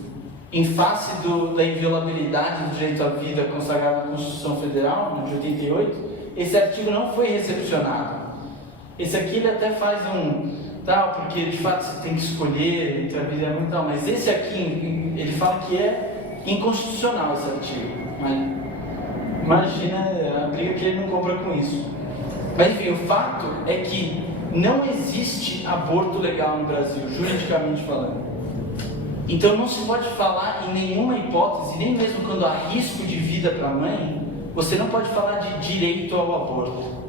em face da inviolabilidade do direito à vida consagrado na Constituição Federal, de 88, esse artigo não foi recepcionado. Esse aqui ele até faz porque de fato você tem que escolher entre a vida e a morte e tal, mas esse aqui, ele fala que é inconstitucional esse artigo. Imagina a briga que ele não compra com isso. Mas enfim, o fato é que não existe aborto legal no Brasil, juridicamente falando. Então não se pode falar em nenhuma hipótese, nem mesmo quando há risco de vida para a mãe, você não pode falar de direito ao aborto.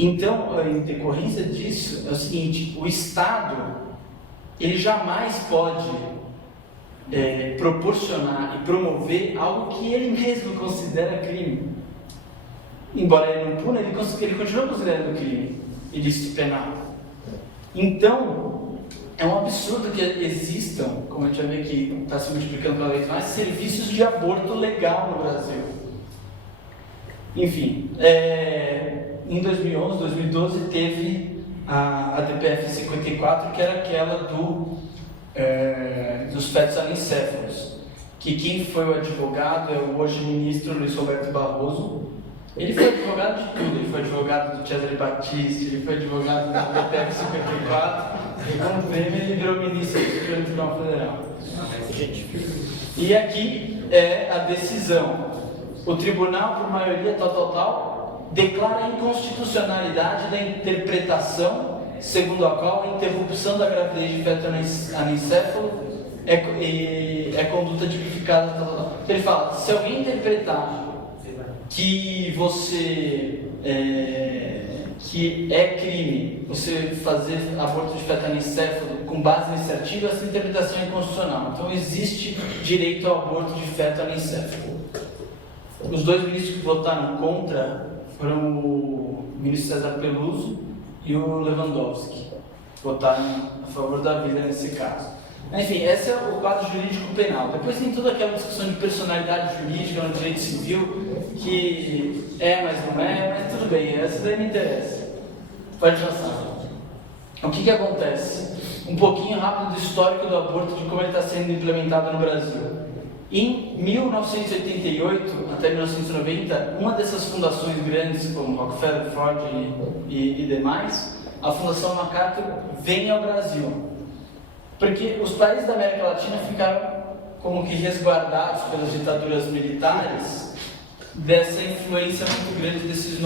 Então, em decorrência disso, é o seguinte: o Estado, ele jamais pode proporcionar e promover algo que ele mesmo considera crime. Embora ele não puna, ele continua considerando crime ilícito penal. Então, é um absurdo que existam, como a gente vai ver que está se multiplicando cada vez mais, serviços de aborto legal no Brasil. Enfim, em 2011, 2012 teve a DPF 54, que era aquela dos fetos anencéfalos, que quem foi o advogado é o hoje ministro Luiz Roberto Barroso. Ele foi advogado de tudo, ele foi advogado do Cesare Battisti, ele foi advogado do DPF 54, e como prêmio ele virou ministro do Supremo Tribunal Federal. E aqui é a decisão. O tribunal, por maioria tal, declara a inconstitucionalidade da interpretação segundo a qual a interrupção da gravidez de feto anencéfalo é conduta tipificada tal. Ele fala, se alguém interpretar que que é crime você fazer aborto de feto anencéfalo com base nesse artigo, essa interpretação é inconstitucional. Então existe direito ao aborto de feto anencéfalo. Os dois ministros que votaram contra foram o ministro César Peluso e o Lewandowski. Votaram a favor da vida nesse caso. Enfim, esse é o quadro jurídico penal. Depois tem toda aquela discussão de personalidade jurídica no direito civil, que mas não mas tudo bem, essa daí me interessa. Pode passar. O que acontece? Um pouquinho rápido do histórico do aborto, de como ele está sendo implementado no Brasil. Em 1988 até 1990, uma dessas fundações grandes, como Rockefeller, Ford e demais, a Fundação MacArthur vem ao Brasil. Porque os países da América Latina ficaram como que resguardados pelas ditaduras militares dessa influência muito grande desses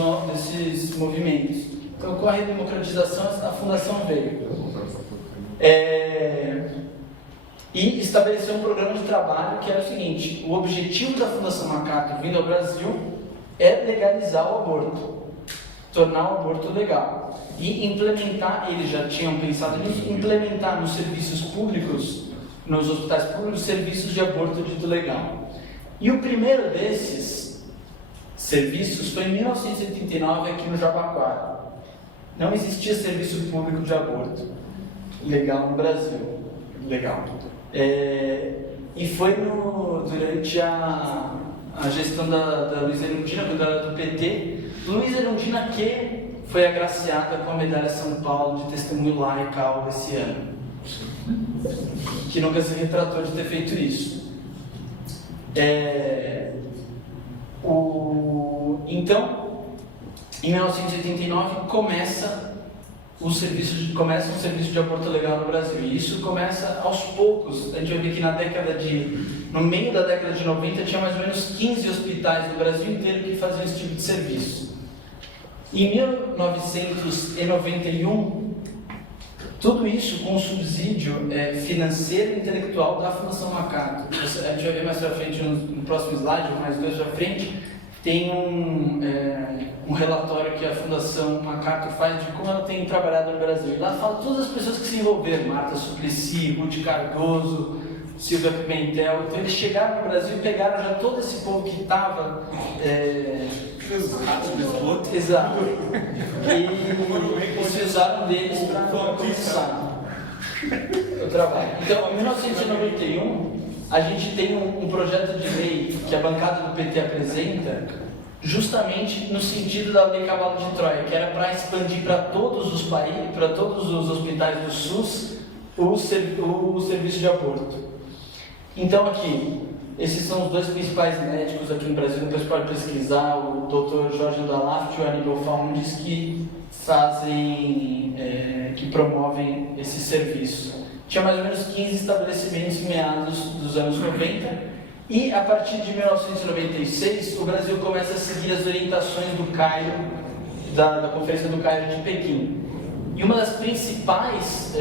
movimentos. Então, com a redemocratização, a fundação veio. E estabeleceu um programa de trabalho que era o seguinte: o objetivo da Fundação MacArthur vindo ao Brasil é legalizar o aborto, tornar o aborto legal. E implementar, eles já tinham pensado nisso, implementar nos serviços públicos, nos hospitais públicos, serviços de aborto dito legal. E o primeiro desses serviços foi em 1989 aqui no Jabaquara. Não existia serviço público de aborto legal no Brasil. Legal. E foi durante a gestão da Luísa Erundina, quando ela era do PT. Luísa Erundina que foi agraciada com a medalha São Paulo de testemunho laical esse ano, que nunca se retratou de ter feito isso. Então, em 1989 começa começa um serviço de aborto legal no Brasil. E isso começa aos poucos. A gente vai ver que no meio da década de 90 tinha mais ou menos 15 hospitais no Brasil inteiro que faziam esse tipo de serviço. Em 1991, tudo isso com subsídio financeiro e intelectual da Fundação MacArthur. A gente vai ver mais pra frente, no próximo slide, ou mais dois pra frente, tem um relatório que a Fundação MacArthur faz de como ela tem trabalhado no Brasil. E lá fala todas as pessoas que se envolveram, Marta Suplicy, Ruth Cardoso, Silvia Pimentel. Então eles chegaram no Brasil e pegaram já todo esse povo que estava... Exato. E se usaram deles para começar o trabalho. Então, em 1991, a gente tem um projeto de lei que a bancada do PT apresenta, justamente no sentido da Lei Cavalo de Troia, que era para expandir para todos os países, para todos os hospitais do SUS, o serviço de aborto. Então, aqui, esses são os dois principais médicos aqui no Brasil, depois pode pesquisar, o Dr. Jorge Dalaft e o Aníbal Faundes, que que promovem esse serviço. Tinha mais ou menos 15 estabelecimentos em meados dos anos 90, e a partir de 1996 o Brasil começa a seguir as orientações do Cairo, da Conferência do Cairo de Pequim. E uma das principais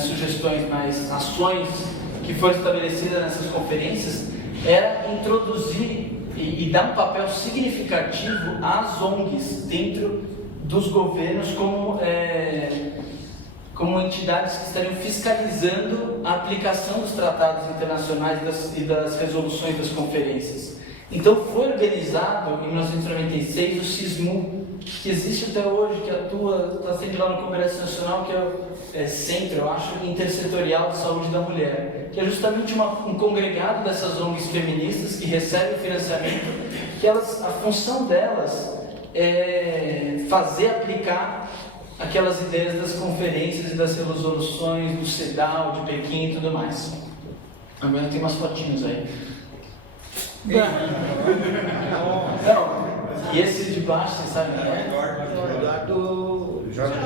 sugestões, mais ações que foram estabelecidas nessas conferências era introduzir e dar um papel significativo às ONGs dentro dos governos como entidades que estariam fiscalizando a aplicação dos tratados internacionais e das resoluções das conferências. Então foi organizado em 1996 o SISMU, que existe até hoje, que atua, está sendo lá no Congresso Nacional, que é Centro, eu acho, Intersetorial de Saúde da Mulher, que é justamente um congregado dessas ONGs feministas que recebem o financiamento, que a função delas é aplicar aquelas ideias das conferências e das resoluções do CEDAW, de Pequim e tudo mais. Agora tem umas fotinhos aí. Não, e esse de baixo, você sabe quem é?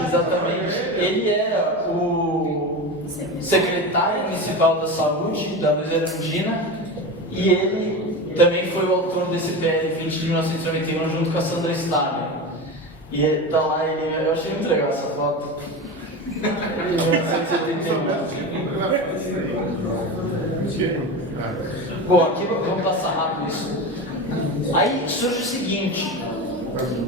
Exatamente. Ele era o secretário municipal da saúde da Luiz Erundina, e ele também foi o autor desse PL 20 de 1991 junto com a Sandra Stabler. E tá lá, eu achei muito legal essa foto. Em 1971. Bom, aqui vamos passar rápido isso. Aí surge o seguinte: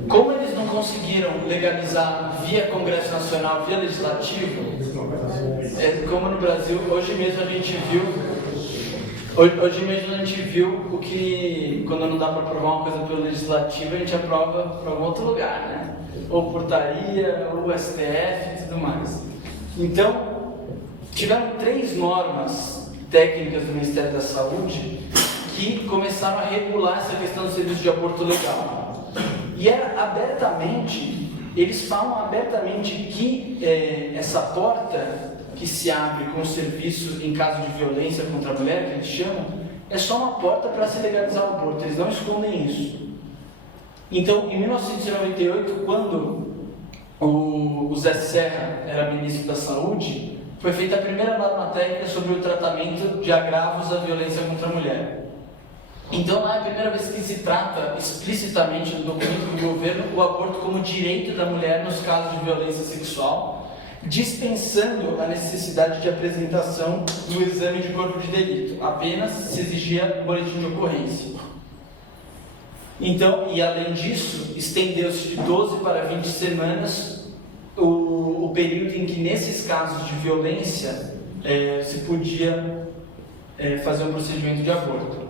como eles não conseguiram legalizar via Congresso Nacional, via Legislativo, como no Brasil, hoje mesmo a gente viu o que, quando não dá para aprovar uma coisa pelo Legislativo, a gente aprova para algum outro lugar, né? Ou portaria, ou STF e tudo mais. Então, tiveram 3 normas técnicas do Ministério da Saúde que começaram a regular essa questão do serviço de aborto legal. E eles falam abertamente que essa porta que se abre com o serviço em caso de violência contra a mulher, que eles chamam, é só uma porta para se legalizar o aborto, eles não escondem isso. Então, em 1998, quando o Zé Serra era ministro da Saúde, foi feita a primeira norma técnica sobre o tratamento de agravos da violência contra a mulher. Então, lá é a primeira vez que se trata explicitamente no documento do governo o aborto como direito da mulher nos casos de violência sexual, dispensando a necessidade de apresentação do exame de corpo de delito, apenas se exigia boletim de ocorrência. Então, e além disso, estendeu-se de 12 para 20 semanas o período em que, nesses casos de violência, se podia fazer um procedimento de aborto.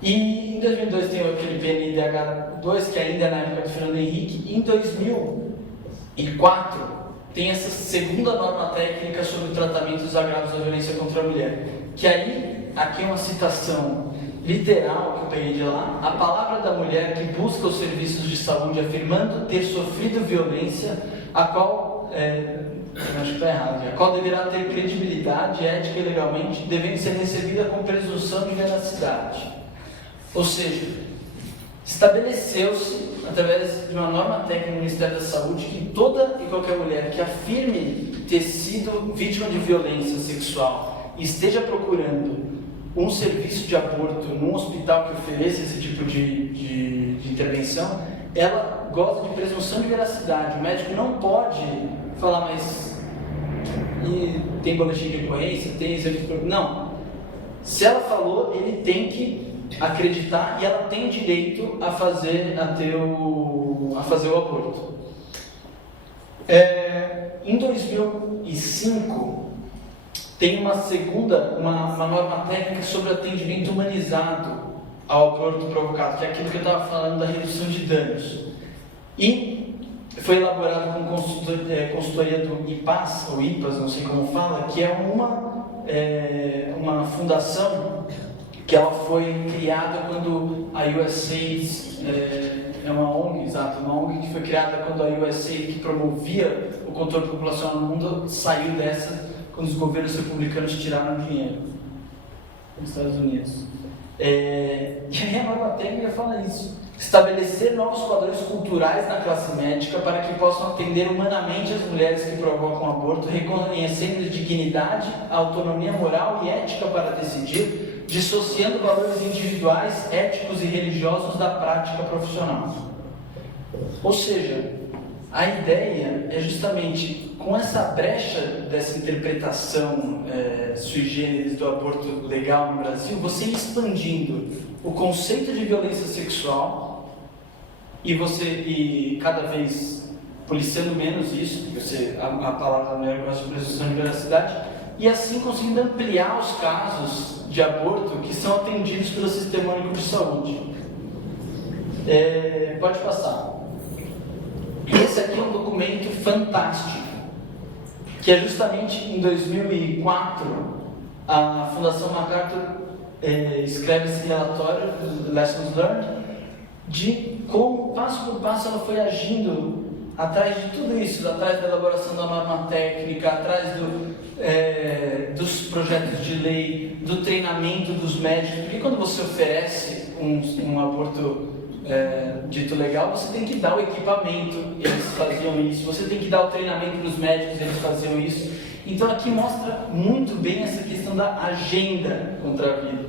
E em 2002 tem aquele PNDH2, que ainda é na época do Fernando Henrique, e em 2004 tem essa segunda norma técnica sobre o tratamento dos agravos da violência contra a mulher, que aí, aqui é uma citação literal que eu peguei de lá: a palavra da mulher que busca os serviços de saúde afirmando ter sofrido violência, a qual, acho que está errado, a qual deverá ter credibilidade, ética e legalmente, devendo ser recebida com presunção de veracidade. Ou seja, estabeleceu-se, através de uma norma técnica do Ministério da Saúde, que toda e qualquer mulher que afirme ter sido vítima de violência sexual e esteja procurando um serviço de aborto num hospital que ofereça esse tipo de intervenção, ela goza de presunção de veracidade. O médico não pode falar, mas tem boletim de ocorrência, tem exame de... Não. Se ela falou, ele tem que acreditar e ela tem direito a fazer o aborto. Em 2005 tem uma norma técnica sobre atendimento humanizado ao aborto provocado, que é aquilo que eu estava falando da redução de danos. E foi elaborado com consultoria do IPAS, ou IPAS, não sei como fala, que é uma fundação que ela foi criada quando a USAID, é uma ONG, exato, uma ONG que foi criada quando a USAID, que promovia o controle populacional no mundo, saiu dessa quando os governos republicanos tiraram o dinheiro nos Estados Unidos. E aí a norma técnica fala isso: estabelecer novos padrões culturais na classe médica para que possam atender humanamente as mulheres que provocam aborto, reconhecendo a dignidade, a autonomia moral e ética para decidir, dissociando valores individuais, éticos e religiosos da prática profissional. Ou seja, a ideia é justamente, com essa brecha dessa interpretação sui generis do aborto legal no Brasil, você ir expandindo o conceito de violência sexual e cada vez policiando menos isso, porque a palavra da mulher gosta de presunção de veracidade, e assim conseguindo ampliar os casos de aborto que são atendidos pelo Sistema Único de Saúde. Pode passar. Esse aqui é um documento fantástico, que é justamente em 2004, a Fundação MacArthur escreve esse relatório, Lessons Learned, de como, passo por passo, ela foi agindo atrás de tudo isso, atrás da elaboração da norma técnica, atrás dos projetos de lei, do treinamento dos médicos, porque quando você oferece um aborto dito legal, você tem que dar o equipamento, eles faziam isso, você tem que dar o treinamento para os médicos, eles faziam isso. Então aqui mostra muito bem essa questão da agenda contra a vida.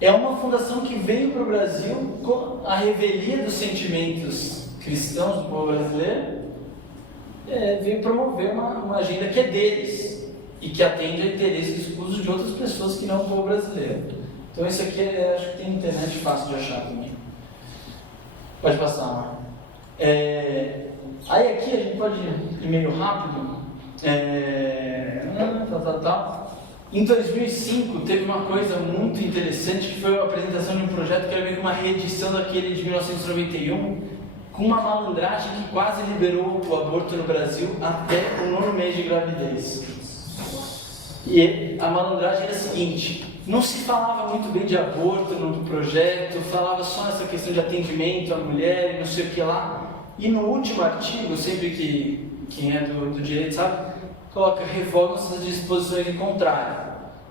É uma fundação que veio para o Brasil com a revelia dos sentimentos cristãos do povo brasileiro, veio promover uma agenda que é deles e que atende a interesses escusos de outras pessoas que não o povo brasileiro. Então isso aqui acho que tem internet fácil de achar também. Pode passar. Aí aqui a gente pode ir meio rápido. Em 2005 teve uma coisa muito interessante, que foi a apresentação de um projeto que era meio que uma reedição daquele de 1991, com uma malandragem que quase liberou o aborto no Brasil até o 9º mês de gravidez. E a malandragem era a seguinte: não se falava muito bem de aborto no projeto, falava só nessa questão de atendimento à mulher e não sei o que lá. E no último artigo, sempre que quem é do direito sabe, coloca: revogam-se as disposições em contrário.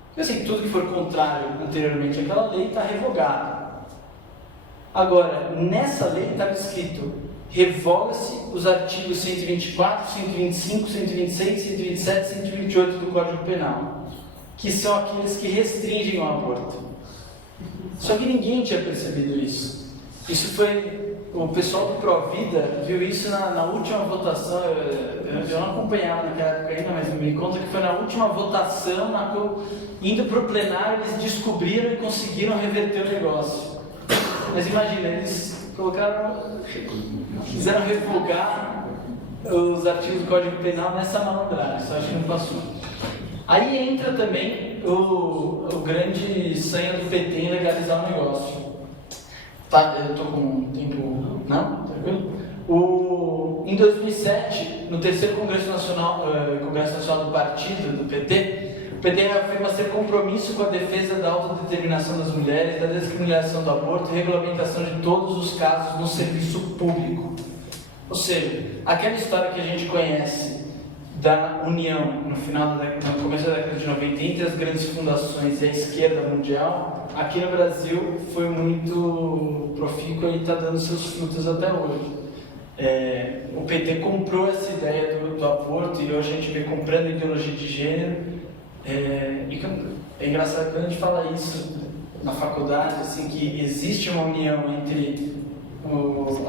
Porque assim, tudo que for contrário anteriormente àquela lei está revogado. Agora, nessa lei estava escrito: revoga-se os artigos 124, 125, 126, 127, 128 do Código Penal, que são aqueles que restringem o aborto. Só que ninguém tinha percebido isso. Isso foi... O pessoal do Provida viu isso na última votação. Eu não acompanhava naquela época ainda, mas me conta que foi na última votação, indo para o plenário, eles descobriram e conseguiram reverter o negócio. Mas imagina, eles quiseram revogar os artigos do Código Penal nessa malandragem, só acho que não passou. Aí entra também o grande sonho do PT em legalizar o negócio. Tá, eu estou com tempo... Não? Tranquilo? Em 2007, no 3º Congresso Nacional do Partido, do PT, o PT afirma ser compromisso com a defesa da autodeterminação das mulheres, da descriminalização do aborto e regulamentação de todos os casos no serviço público. Ou seja, aquela história que a gente conhece da união no começo da década de 90 entre as grandes fundações e a esquerda mundial, aqui no Brasil foi muito profícua e está dando seus frutos até hoje. O PT comprou essa ideia do aborto e hoje a gente vê comprando ideologia de gênero. E é engraçado quando a gente fala isso na faculdade, assim, que existe uma união entre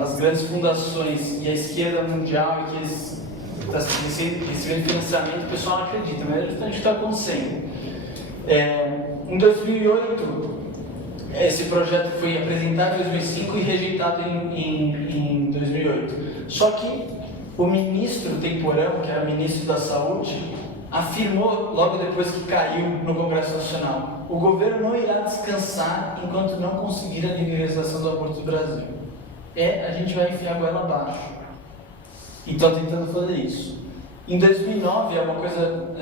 as grandes fundações e a esquerda mundial e que eles recebendo financiamento, o pessoal não acredita, mas é justamente o que está acontecendo. Em 2008, esse projeto foi apresentado em 2005 e rejeitado em 2008. Só que o ministro temporão, que era ministro da Saúde, afirmou logo depois que caiu no Congresso Nacional: o governo não irá descansar enquanto não conseguir a legalização do aborto no Brasil. A gente vai enfiar a goela abaixo. E estão tentando fazer isso. Em 2009, é uma coisa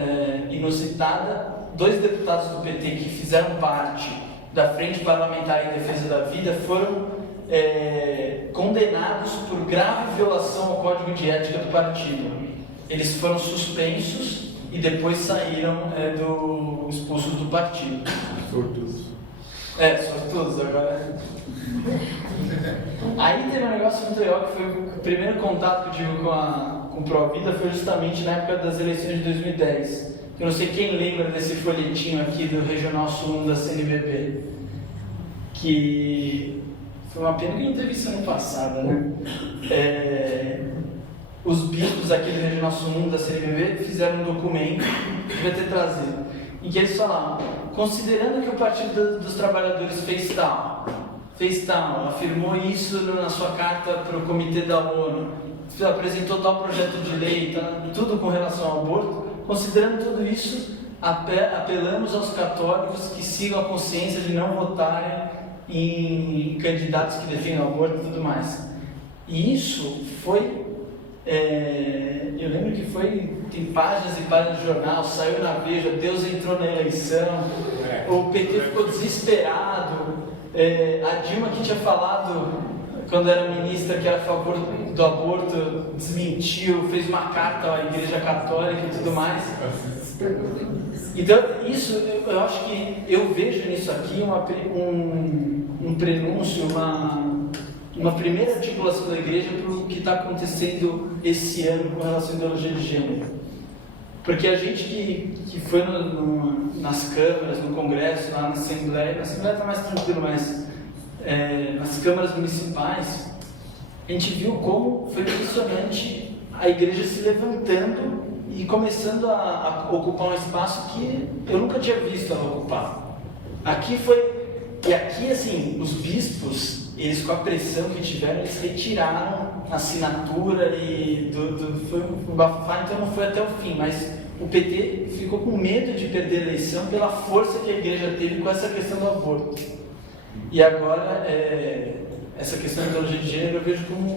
inusitada, 2 deputados do PT que fizeram parte da Frente Parlamentar em Defesa da Vida foram condenados por grave violação ao Código de Ética do partido. Eles foram suspensos e depois saíram expulsos do partido. Sortudos. Sortudos agora. Aí teve um negócio muito legal, que foi o primeiro contato que eu tive com o Provida foi justamente na época das eleições de 2010. Eu não sei quem lembra desse folhetinho aqui do Regional Sul 1 da CNBB, que foi uma pena que não teve isso ano passado, né? Os bispos aqui do Regional Sul 1 da CNBB fizeram um documento que devia ter trazido, em que eles falavam: considerando que o Partido dos Trabalhadores fez tal, afirmou isso na sua carta para o Comitê da ONU, apresentou tal projeto de lei, tudo com relação ao aborto, considerando tudo isso, apelamos aos católicos que sigam a consciência de não votarem em candidatos que defendam o aborto e tudo mais. E isso foi, eu lembro que tem páginas e páginas de jornal, saiu na Veja, Deus entrou na eleição, o PT ficou desesperado. A Dilma, que tinha falado quando era ministra que era a favor do aborto, desmentiu, fez uma carta à Igreja Católica e tudo mais. Então, isso, eu acho que eu vejo nisso aqui um prenúncio, uma primeira articulação da Igreja para o que está acontecendo esse ano com relação à ideologia de gênero. Porque a gente que foi nas câmaras, no Congresso, lá na Assembleia está mais tranquilo, mas nas câmaras municipais, a gente viu como foi impressionante a Igreja se levantando e começando a ocupar um espaço que eu nunca tinha visto ela ocupar. E aqui, assim, os bispos, eles com a pressão que tiveram, eles retiraram a assinatura e foi um bafafá, então não foi até o fim, mas o PT ficou com medo de perder a eleição pela força que a Igreja teve com essa questão do aborto. E agora, essa questão da ideologia de gênero eu vejo como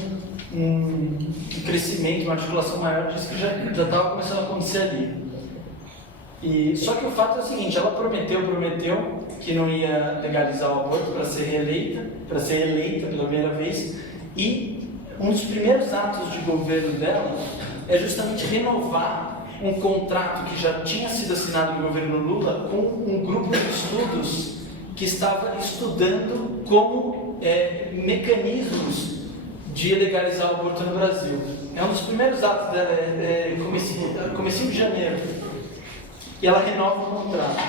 um crescimento, uma articulação maior disso que já estava começando a acontecer ali. Só que o fato é o seguinte: ela prometeu que não ia legalizar o aborto para ser eleita pela primeira vez, e um dos primeiros atos de governo dela é justamente renovar um contrato que já tinha sido assinado no governo Lula com um grupo de estudos que estava estudando como mecanismos de legalizar o aborto no Brasil. É um dos primeiros atos dela, comecinho de janeiro. E ela renova o contrato.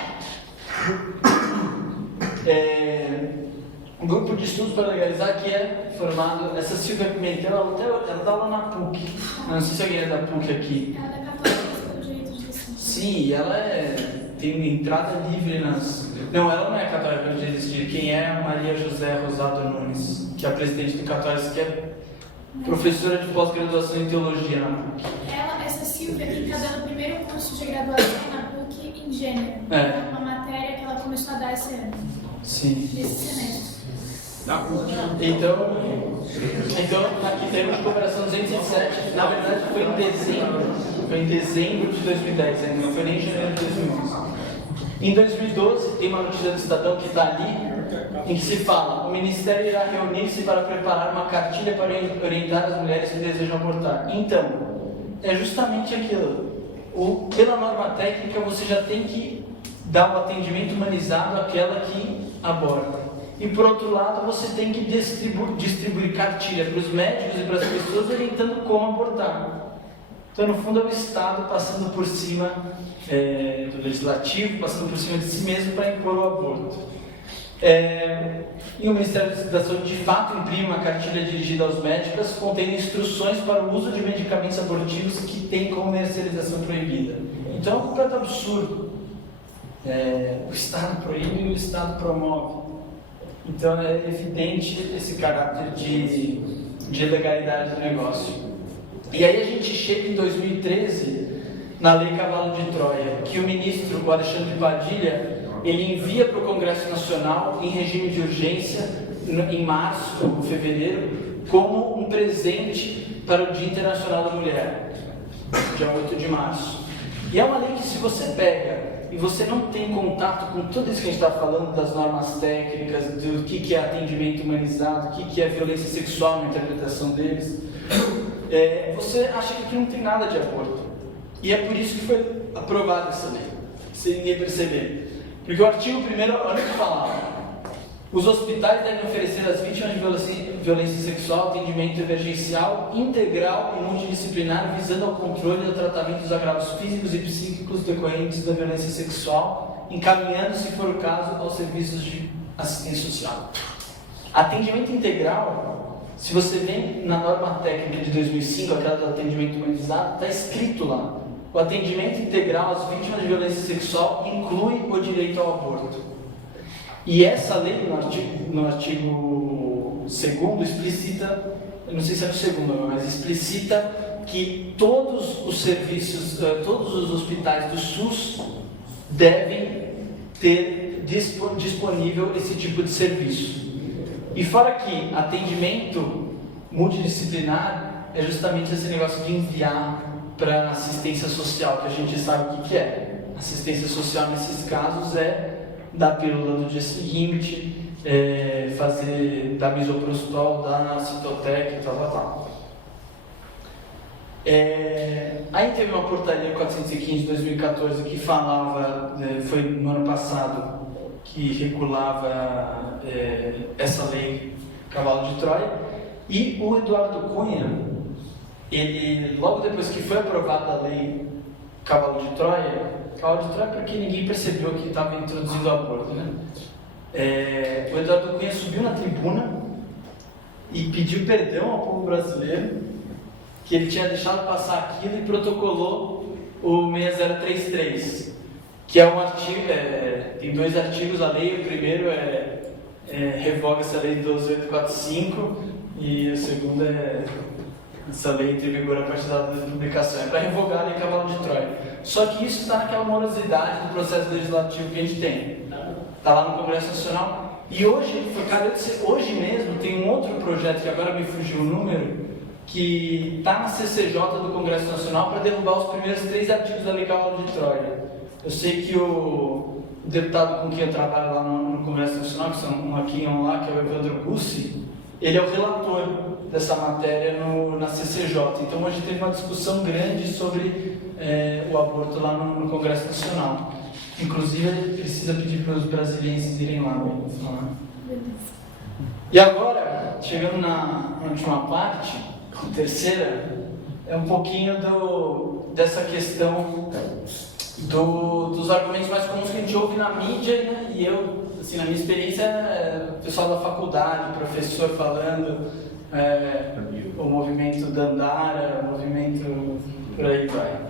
Um grupo de estudos para legalizar que é formado... Essa Silvia Pimentel, ela dá aula na PUC. Não sei se alguém é da PUC aqui. Ela é católica pelo direito de decidir. Sim, ela tem entrada livre nas... Não, ela não é católica pelo direito de decidir. Quem é a Maria José Rosado Nunes, que é a presidente do Católicos, que é professora de pós-graduação em teologia na PUC. Essa Silvia, que está dando o primeiro curso de graduação na PUC em gênero. É uma matéria que ela começou a dar esse ano. Sim. Nesse semestre. Então aqui temos cooperação 207, na verdade foi em dezembro de 2010, ainda não foi nem em janeiro de 2011. Em 2012, tem uma notícia do Estadão que está ali, em que se fala: o Ministério irá reunir-se para preparar uma cartilha para orientar as mulheres que desejam abortar. Então, é justamente aquilo. ou pela norma técnica você já tem que dar um atendimento humanizado àquela que aborda. E por outro lado, você tem que distribuir cartilha para os médicos e para as pessoas orientando como abortar. Então, no fundo, é o Estado passando por cima do Legislativo, passando por cima de si mesmo para impor o aborto. E o Ministério da Saúde, de fato, imprime uma cartilha dirigida aos médicos contendo instruções para o uso de medicamentos abortivos que têm comercialização proibida. Então, é um completo absurdo. O Estado proíbe e o Estado promove. Então, é evidente esse caráter de ilegalidade do negócio. E aí a gente chega em 2013 na Lei Cavalo de Troia, que o ministro, o Alexandre Padilha, ele envia para o Congresso Nacional em regime de urgência, em março ou fevereiro, como um presente para o Dia Internacional da Mulher, dia 8 de março. E é uma lei que, se você pega e você não tem contato com tudo isso que a gente está falando, das normas técnicas, do que é atendimento humanizado, o que é violência sexual na interpretação deles, você acha que aqui não tem nada de aborto. E é por isso que foi aprovada essa lei, sem ninguém perceber. Porque o artigo 1º, olha o que falava: os hospitais devem oferecer às vítimas de violência sexual atendimento emergencial, integral e multidisciplinar, visando ao controle e ao tratamento dos agravos físicos e psíquicos decorrentes da violência sexual, encaminhando, se for o caso, aos serviços de assistência social. Atendimento integral, se você vem na norma técnica de 2005, aquela do atendimento humanizado, está escrito lá: o atendimento integral às vítimas de violência sexual inclui o direito ao aborto. E essa lei, no artigo 2º, explicita, eu não sei se é no 2º, mas explicita que todos os serviços, todos os hospitais do SUS devem ter disponível esse tipo de serviço. E fora que atendimento multidisciplinar é justamente esse negócio de enviar para assistência social, que a gente sabe o que é. Assistência social nesses casos é dar pílula no dia seguinte, dar misoprostol, dar Citotec, tal. Aí teve uma portaria 415 de 2014 que falava, foi no ano passado, que regulava essa lei Cavalo de Troia, e o Eduardo Cunha, ele, logo depois que foi aprovada a lei Cavalo de Troia porque ninguém percebeu que estava introduzindo o aborto, né? O Eduardo Cunha subiu na tribuna e pediu perdão ao povo brasileiro, que ele tinha deixado passar aquilo, e protocolou o 6033, que é um artigo, tem 2 artigos a lei. O primeiro revoga-se a lei 12845 e o segundo essa lei entra em vigor a partir da data de publicação. É para revogar a lei Cavalo de Troia. Só que isso está naquela morosidade do processo legislativo que a gente tem. Está lá no Congresso Nacional. E hoje mesmo, tem um outro projeto, que agora me fugiu o número, que está na CCJ do Congresso Nacional para derrubar os primeiros 3 artigos da lei Cavalo de Troia. Eu sei que o deputado com quem eu trabalho lá no Congresso Nacional, que são um aqui e um lá, que é o Evandro Bussi, ele é o relator dessa matéria na CCJ. Então hoje teve uma discussão grande sobre o aborto lá no Congresso Nacional. Inclusive, precisa pedir para os brasileiros irem lá mesmo falar. E agora, chegando na última parte, a terceira, é um pouquinho dessa questão dos argumentos mais comuns que a gente ouve na mídia, né? E eu, assim, na minha experiência, o pessoal da faculdade, professor falando, o movimento Dandara, o movimento por aí vai.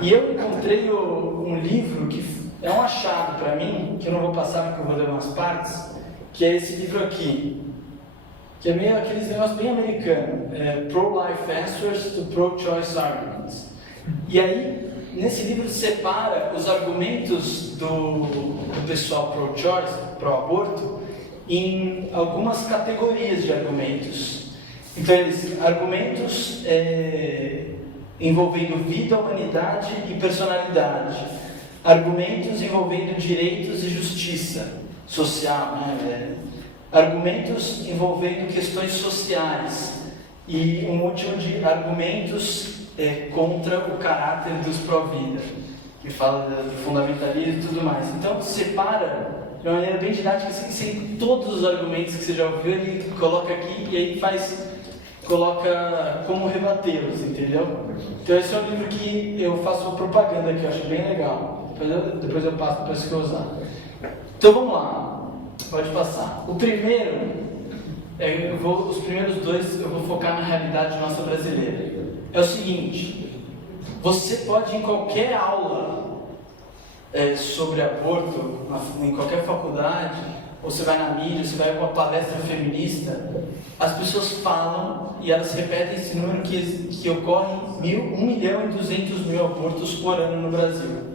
E eu encontrei um livro que é um achado para mim, que eu não vou passar porque eu vou ler umas partes, que é esse livro aqui, que é meio aqueles negócios bem americanos, Pro-Life Answers to Pro-Choice Arguments. E aí, nesse livro separa os argumentos do pessoal pro-choice, pro-aborto, em algumas categorias de argumentos. Então, argumentos envolvendo vida, humanidade e personalidade. Argumentos envolvendo direitos e justiça social, né? Argumentos envolvendo questões sociais. E um último de argumentos contra o caráter dos pró-vida, que fala do fundamentalismo e tudo mais. Então, separa de uma maneira bem didática, assim, sem todos os argumentos que você já ouviu, ele coloca aqui e aí coloca como rebatê-los, entendeu? Então esse é um livro que eu faço propaganda aqui, eu acho bem legal. Depois eu passo para você usar. Então vamos lá, pode passar. O primeiro, os primeiros dois eu vou focar na realidade nossa brasileira. É o seguinte, você pode em qualquer aula sobre aborto, em qualquer faculdade, ou você vai na mídia, você vai para uma palestra feminista, as pessoas falam e elas repetem esse número que ocorrem 1.200.000 abortos por ano no Brasil.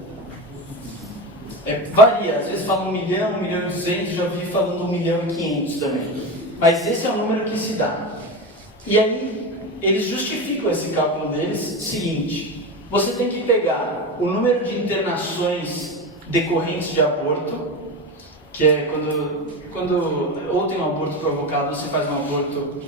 Varia, às vezes falam 1 milhão, 1.200.000, já vi falando 1.500.000 também. Mas esse é o número que se dá. E aí, eles justificam esse cálculo deles, seguinte: você tem que pegar o número de internações decorrentes de aborto, que é quando ou tem um aborto provocado, você faz um aborto,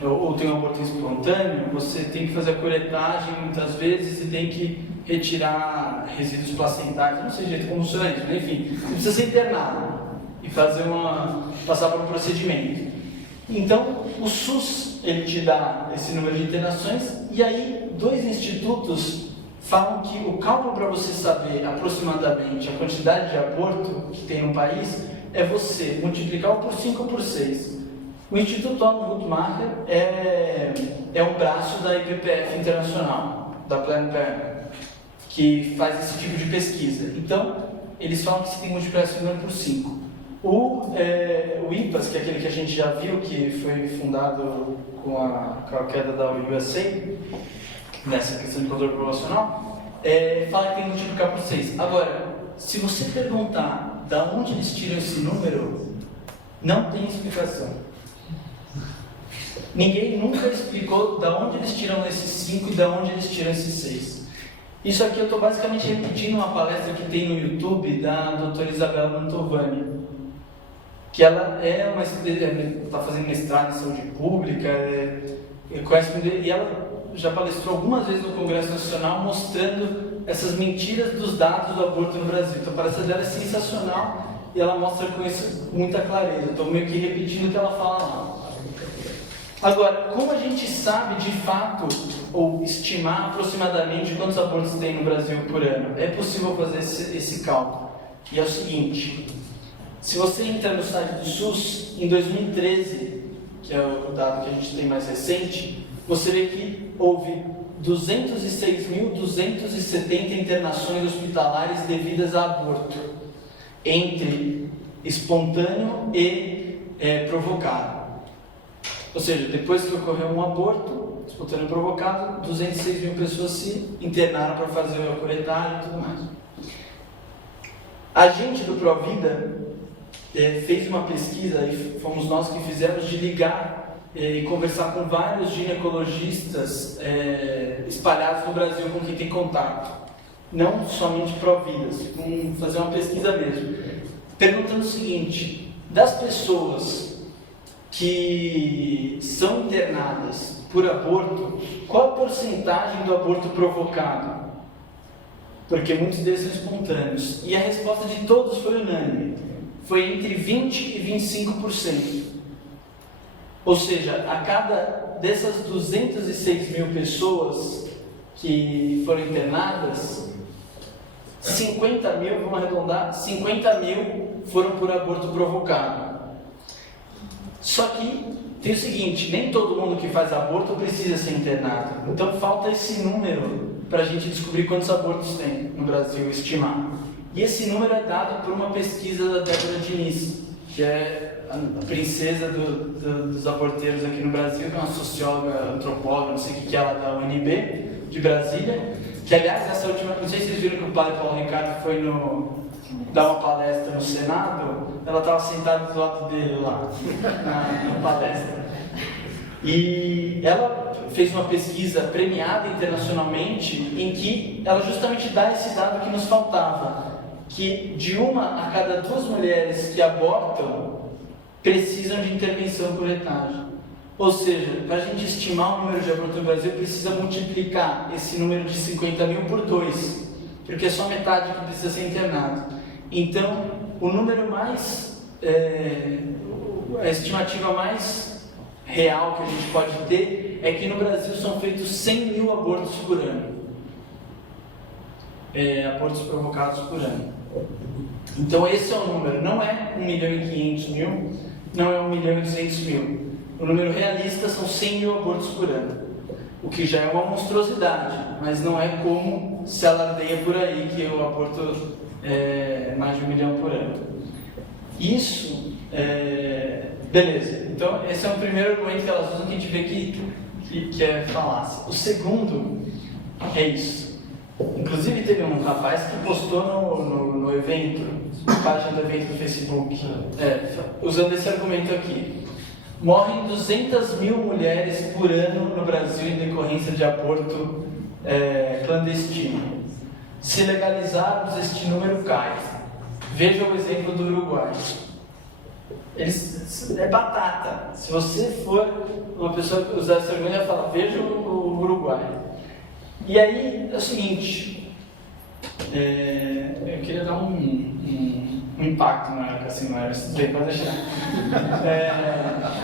ou tem um aborto espontâneo, você tem que fazer a coletagem muitas vezes e tem que retirar resíduos placentários, não sei direito como funciona isso, mas enfim, você precisa ser internado e passar por um procedimento. Então, o SUS, ele te dá esse número de internações, e aí 2 institutos falam que o cálculo para você saber aproximadamente a quantidade de aborto que tem no país é você multiplicar por 5 ou por 6. O Instituto Otto Guttmacher é um braço da IPPF Internacional, da Planned Parenthood, que faz esse tipo de pesquisa. Então, eles falam que você tem que multiplicar esse número por 5. O IPAS, que é aquele que a gente já viu, que foi fundado com a queda da USA, nessa questão de controle populacional, fala que tem que multiplicar por 6. Agora, se você perguntar de onde eles tiram esse número, não tem explicação. Ninguém nunca explicou de onde eles tiram esses 5 e de onde eles tiram esses 6. Isso aqui eu estou basicamente repetindo uma palestra que tem no YouTube da doutora Isabela Mantovani, que ela está fazendo mestrado em saúde pública, e ela já palestrou algumas vezes no Congresso Nacional mostrando essas mentiras dos dados do aborto no Brasil. Então a palestra dela é sensacional e ela mostra com isso muita clareza. Estou meio que repetindo o que ela fala lá. Agora, como a gente sabe de fato, ou estimar aproximadamente quantos abortos tem no Brasil por ano? É possível fazer esse cálculo. E é o seguinte: se você entrar no site do SUS, em 2013, que é o dado que a gente tem mais recente, você vê que houve 206.270 internações hospitalares devidas a aborto, entre espontâneo e provocado. Ou seja, depois que ocorreu um aborto espontâneo provocado, 206.000 pessoas se internaram para fazer a coletagem e tudo mais. A gente do Provida fez uma pesquisa, e fomos nós que fizemos, de ligar e conversar com vários ginecologistas espalhados no Brasil com quem tem contato, não somente Providas, fazer uma pesquisa mesmo, perguntando o seguinte: das pessoas que são internadas por aborto, qual a porcentagem do aborto provocado? Porque muitos deles são espontâneos. E a resposta de todos foi unânime. Foi entre 20% e 25%. Ou seja, a cada dessas 206.000 pessoas que foram internadas, 50.000, vamos arredondar, 50.000 foram por aborto provocado. Só que tem o seguinte: nem todo mundo que faz aborto precisa ser internado. Então falta esse número para a gente descobrir quantos abortos tem no Brasil, estimar. E esse número é dado por uma pesquisa da Débora Diniz, que é a princesa dos aborteiros aqui no Brasil, que é uma socióloga, antropóloga, não sei o que é, ela da UNB, de Brasília. Que, aliás, essa última, não sei se vocês viram que o padre Paulo Ricardo foi dar uma palestra no Senado, ela estava sentada do lado dele lá, na palestra. E ela fez uma pesquisa premiada internacionalmente, em que ela justamente dá esse dado que nos faltava, que de 1 a cada 2 mulheres que abortam precisam de intervenção por retagem. Ou seja, para a gente estimar o número de abortos no Brasil, precisa multiplicar esse número de 50 mil por 2, porque é só metade que precisa ser internado. Então, o número mais, a estimativa mais real que a gente pode ter é que no Brasil são feitos 100 mil abortos por ano. Abortos provocados por ano. Então esse é o número, não é 1.500.000, não é 1.200.000. O número realista são 100 mil abortos por ano, o que já é uma monstruosidade, mas não é como se alardeia por aí, que o aborto é mais de 1 milhão por ano. Isso, beleza. Então esse é o primeiro argumento que elas usam, que a gente vê que é falácia. O segundo é isso. Inclusive teve um rapaz que postou no evento, na página do evento do Facebook, usando esse argumento aqui. Morrem 200 mil mulheres por ano no Brasil em decorrência de aborto clandestino. Se legalizarmos, este número cai. Veja o exemplo do Uruguai. É batata. Se você for uma pessoa que usar esse argumento, vai falar, veja o Uruguai. E aí é o seguinte, eu queria dar um impacto maior, assim, maior, isso daí pode deixar.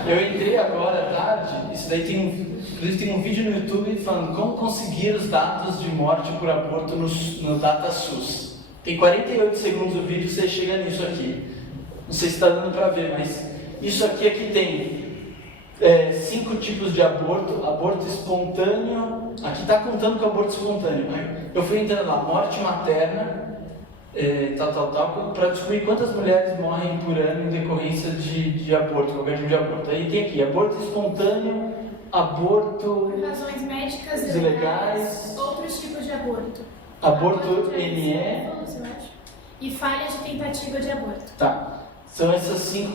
Eu entrei agora à tarde, isso daí inclusive tem um vídeo no YouTube falando como conseguir os dados de morte por aborto no DataSUS. Tem 48 segundos o vídeo, você chega nisso aqui. Não sei se está dando para ver, mas isso aqui tem 5 tipos de aborto, aborto espontâneo, aqui está contando com aborto espontâneo, eu fui entrando lá, morte materna, para descobrir quantas mulheres morrem por ano em decorrência de aborto, qualquer tipo de aborto. Aí tem aqui, aborto espontâneo, aborto... Por razões médicas ilegais, outros tipos de aborto. Aborto NE... E falha de tentativa de aborto. Tá, são essas 5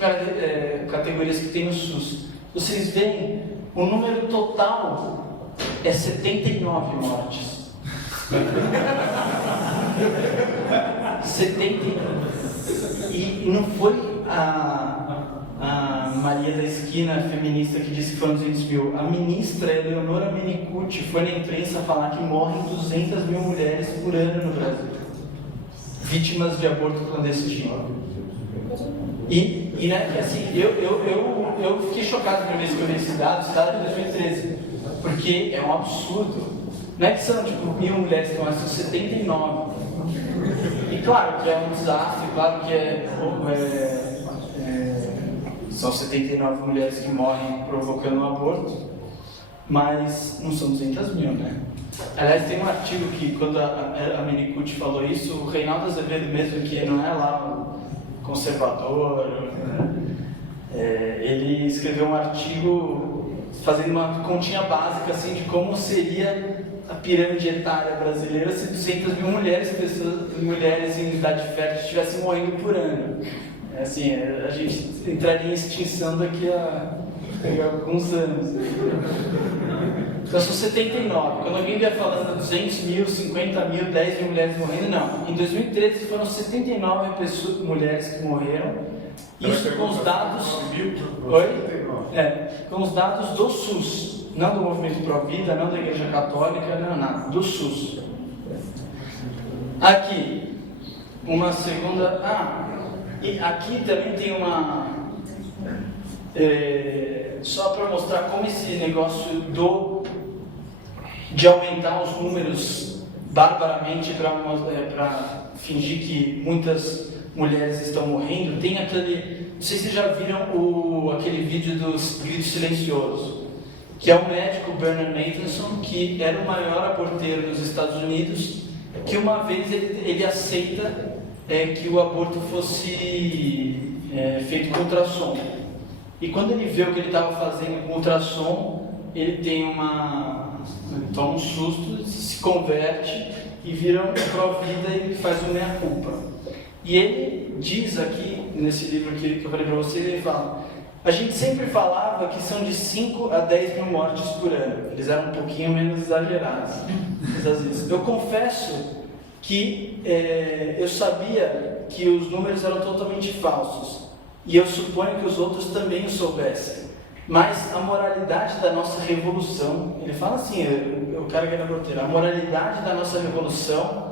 categorias que tem no SUS. Vocês veem, o número total é 79 mortes. 79. E não foi a Maria da Esquina, feminista, que disse que foram 200 mil. A ministra Eleonora Menicucci foi na imprensa falar que morrem 200 mil mulheres por ano no Brasil, vítimas de aborto clandestino. E né, assim, eu fiquei chocado a primeira vez que eu vi esses dados de 2013, porque é um absurdo. Não é que são tipo 1.000 mulheres que morrem, são 79. E claro que é um desastre, claro que são 79 mulheres que morrem provocando um aborto, mas não são 200 mil, né? Aliás, tem um artigo que, quando a Menicucci falou isso, o Reinaldo Azevedo mesmo, que não é lá conservador, ele escreveu um artigo fazendo uma continha básica assim, de como seria a pirâmide etária brasileira se 200 mil mulheres em idade fértil estivessem morrendo por ano. Assim, a gente entraria em extinção daqui a alguns anos. Então são 79. Quando alguém vier falando 200 mil, 50 mil, 10 mil mulheres morrendo, não. Em 2013 foram 79 mulheres que morreram. Isso com os dados... com os dados do SUS. Não do Movimento Pro Vida, não da Igreja Católica, não nada. Do SUS. Aqui, uma segunda... e aqui também tem uma... só para mostrar como esse negócio de aumentar os números barbaramente para fingir que muitas mulheres estão morrendo, tem aquele... Não sei se vocês já viram aquele vídeo dos gritos silenciosos, que é o médico Bernard Nathanson, que era o maior aborteiro nos Estados Unidos, que uma vez ele aceita que o aborto fosse feito com ultrassom. E quando ele vê o que ele estava fazendo com ultrassom, ele toma um susto, se converte e vira um pró-vida e faz uma meia-culpa. E ele diz aqui, nesse livro que eu falei para vocês, ele fala: a gente sempre falava que são de 5 a 10 mil mortes por ano. Eles eram um pouquinho menos exagerados, às vezes. Eu confesso que eu sabia que os números eram totalmente falsos. E eu suponho que os outros também o soubessem. mas a moralidade da nossa revolução, ele fala assim, o cara que é aborteiro, a moralidade da nossa revolução,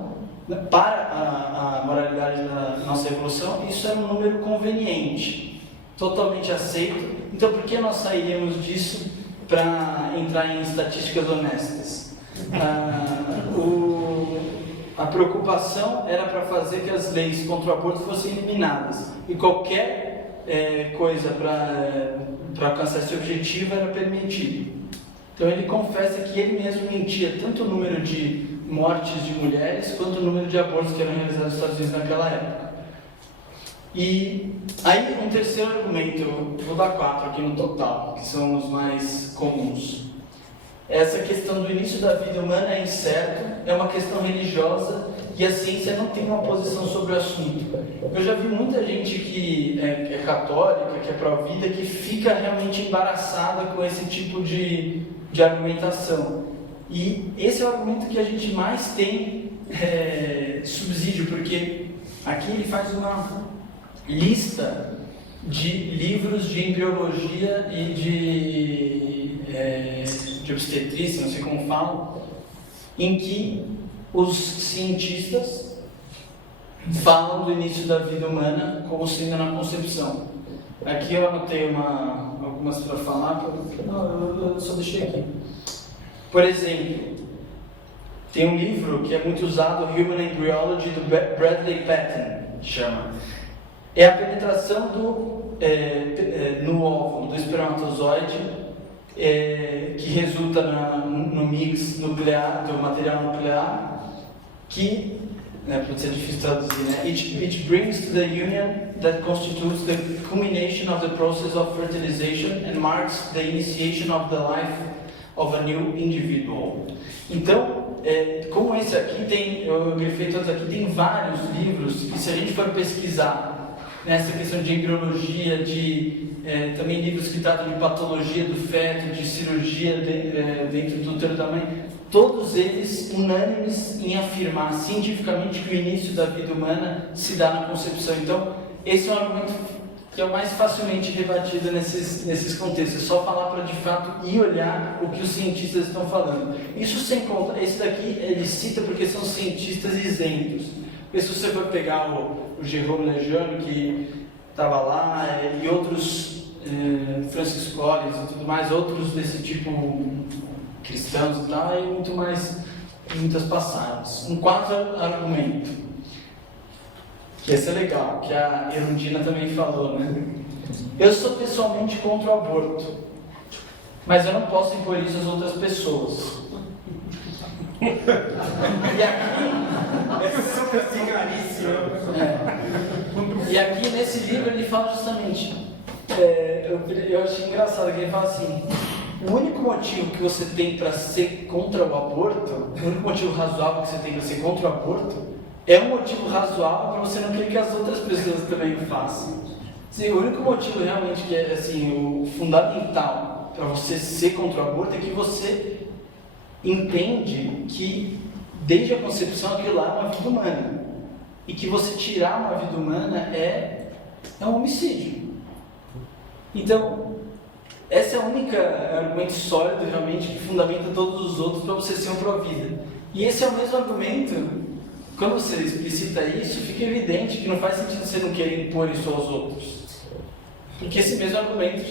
para a moralidade da nossa revolução, isso era um número conveniente, totalmente aceito. Então por que nós sairíamos disso para entrar em estatísticas honestas? A preocupação era para fazer que as leis contra o aborto fossem eliminadas, e qualquer coisa para alcançar esse objetivo era permitido. Então ele confessa que ele mesmo mentia tanto o número de mortes de mulheres quanto o número de abortos que eram realizados nos Estados Unidos naquela época. E aí um terceiro argumento, vou dar 4 aqui no total, que são os mais comuns. Essa questão do início da vida humana é incerto, é uma questão religiosa e a ciência não tem uma posição sobre o assunto. Eu já vi muita gente que é católica, que é pró-vida, que fica realmente embaraçada com esse tipo de argumentação. E esse é o argumento que a gente mais tem subsídio, porque aqui ele faz uma lista de livros de embriologia e de obstetrícia, não sei como falam, em que os cientistas falam do início da vida humana como sendo na concepção. Aqui eu anotei algumas para falar, eu só deixei aqui. Por exemplo, tem um livro que é muito usado, Human Embryology, do Bradley Patten, chama. É a penetração no óvulo do espermatozoide, que resulta no mix nuclear, do material nuclear, que, pode ser difícil traduzir, né? It brings to the union that constitutes the culmination of the process of fertilization and marks the initiation of the life of a new individual. Então, como esse aqui eu grifei todos aqui, tem vários livros que, se a gente for pesquisar nessa questão de embriologia, também livros que tratam de patologia do feto, de cirurgia dentro do útero da mãe, todos eles unânimes em afirmar cientificamente que o início da vida humana se dá na concepção. Então, esse é um argumento que é o mais facilmente rebatido nesses contextos. É só falar para, de fato, ir olhar o que os cientistas estão falando. Isso sem conta, esse daqui ele cita porque são cientistas isentos. Porque se você for pegar o Jérôme Lejeune, que estava lá, e outros, Francis Collins e tudo mais, outros desse tipo, cristãos e tal, é muitas passagens. Um quarto argumento, que esse é legal, que a Erundina também falou, né? Eu sou pessoalmente contra o aborto, mas eu não posso impor isso às outras pessoas. E aqui nesse livro ele fala justamente, eu achei engraçado que ele fala assim: o único motivo que você tem para ser contra o aborto, o único motivo razoável que você tem para ser contra o aborto, é um motivo razoável para você não querer que as outras pessoas também o façam. Sim, o único motivo realmente que é assim, o fundamental para você ser contra o aborto é que você entende que desde a concepção aquilo lá é uma vida humana, e que você tirar uma vida humana é um homicídio. Então, esse é o único argumento sólido realmente que fundamenta todos os outros para você ser um pró-vida. E esse é o mesmo argumento, quando você explicita isso, fica evidente que não faz sentido você não querer impor isso aos outros, porque esse mesmo argumento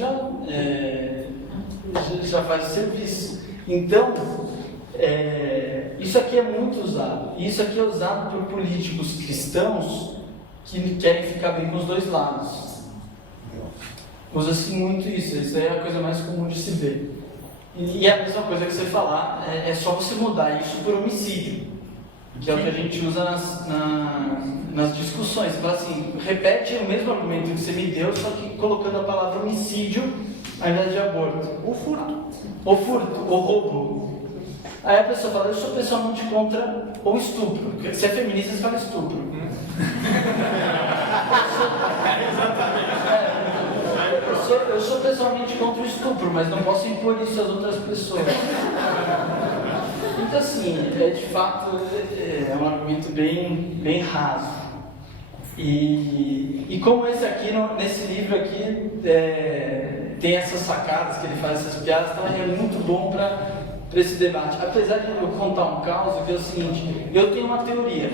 já faz o serviço. Então, isso aqui é muito usado, e isso aqui é usado por políticos cristãos que querem ficar bem com os dois lados. Usa-se muito isso aí é a coisa mais comum de se ver. E é a mesma coisa que você falar, é só você mudar isso por homicídio, que é o que a gente usa nas discussões. Você fala assim, repete o mesmo argumento que você me deu, só que colocando a palavra homicídio ao invés de aborto. Ou furto, ou roubo. Aí a pessoa fala, eu sou pessoalmente contra o estupro. Porque se é feminista, você fala estupro. Eu sou pessoalmente contra o estupro, mas não posso impor isso às outras pessoas. Então assim, de fato, é um argumento bem raso. E como esse aqui, nesse livro aqui, tem essas sacadas que ele faz, essas piadas, então é muito bom para esse debate. Apesar de eu contar um caso, que é o seguinte, eu tenho uma teoria,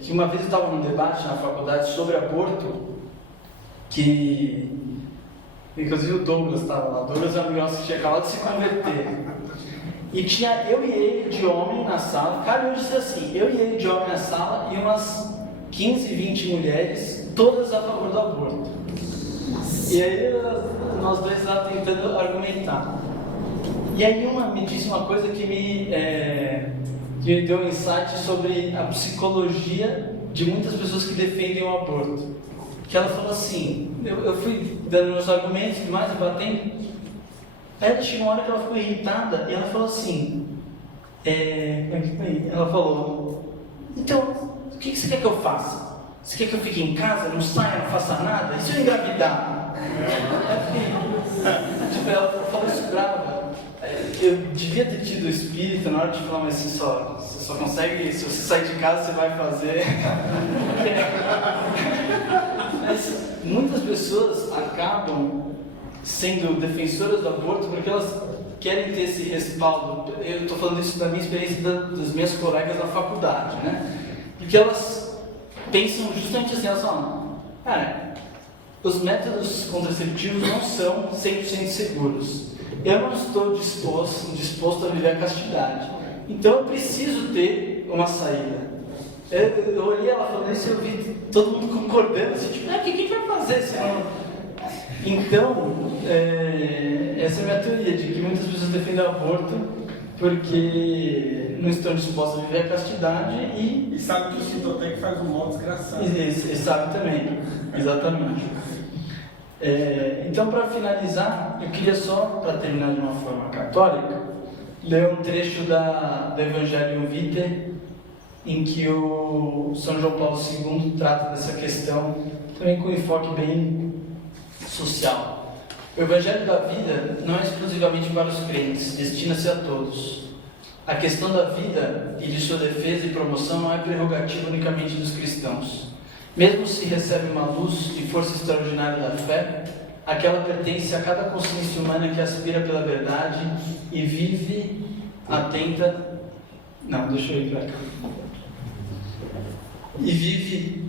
que uma vez eu estava num debate na faculdade sobre aborto, que inclusive o Douglas estava lá, o Douglas é um amigo nosso que tinha acabado de se converter, e tinha eu e ele de homem na sala, cara, eu disse assim, eu e ele de homem na sala e umas 15, 20 mulheres, todas a favor do aborto. E aí nós dois lá tentando argumentar. E aí uma me disse uma coisa que me deu um insight sobre a psicologia de muitas pessoas que defendem o aborto. Que ela falou assim, eu fui dando meus argumentos e mais, batendo. Aí chegou uma hora que ela ficou irritada e ela falou assim, ela falou, então, o que você quer que eu faça? Você quer que eu fique em casa, não saia, não faça nada? E se eu engravidar? Tipo, ela falou isso brava. Eu devia ter tido o espírito na hora de falar, mas você só consegue, se você sair de casa, você vai fazer. Mas muitas pessoas acabam sendo defensoras do aborto porque elas querem ter esse respaldo. Eu estou falando isso da minha experiência das minhas colegas na faculdade, né? Porque elas pensam justamente assim, elas falam, cara, os métodos contraceptivos não são 100% seguros. Eu não estou disposto a viver a castidade. Então eu preciso ter uma saída. Eu olhei ela falando isso e eu vi todo mundo concordando, assim, tipo, o que a gente vai fazer senão... Então, essa é a minha teoria, de que muitas pessoas defendem o aborto porque não estão dispostas a viver a castidade e sabe que o Citotec faz um mal desgraçado. E sabe também, exatamente. Então, para finalizar, eu queria só, para terminar de uma forma católica, ler um trecho do Evangelho Vitae, em que o São João Paulo II trata dessa questão, também com um enfoque bem social. O Evangelho da vida não é exclusivamente para os crentes, destina-se a todos. A questão da vida e de sua defesa e promoção não é prerrogativa unicamente dos cristãos. Mesmo se recebe uma luz e força extraordinária da fé, aquela pertence a cada consciência humana que aspira pela verdade e vive atenta... Não, deixa eu ir para cá. E vive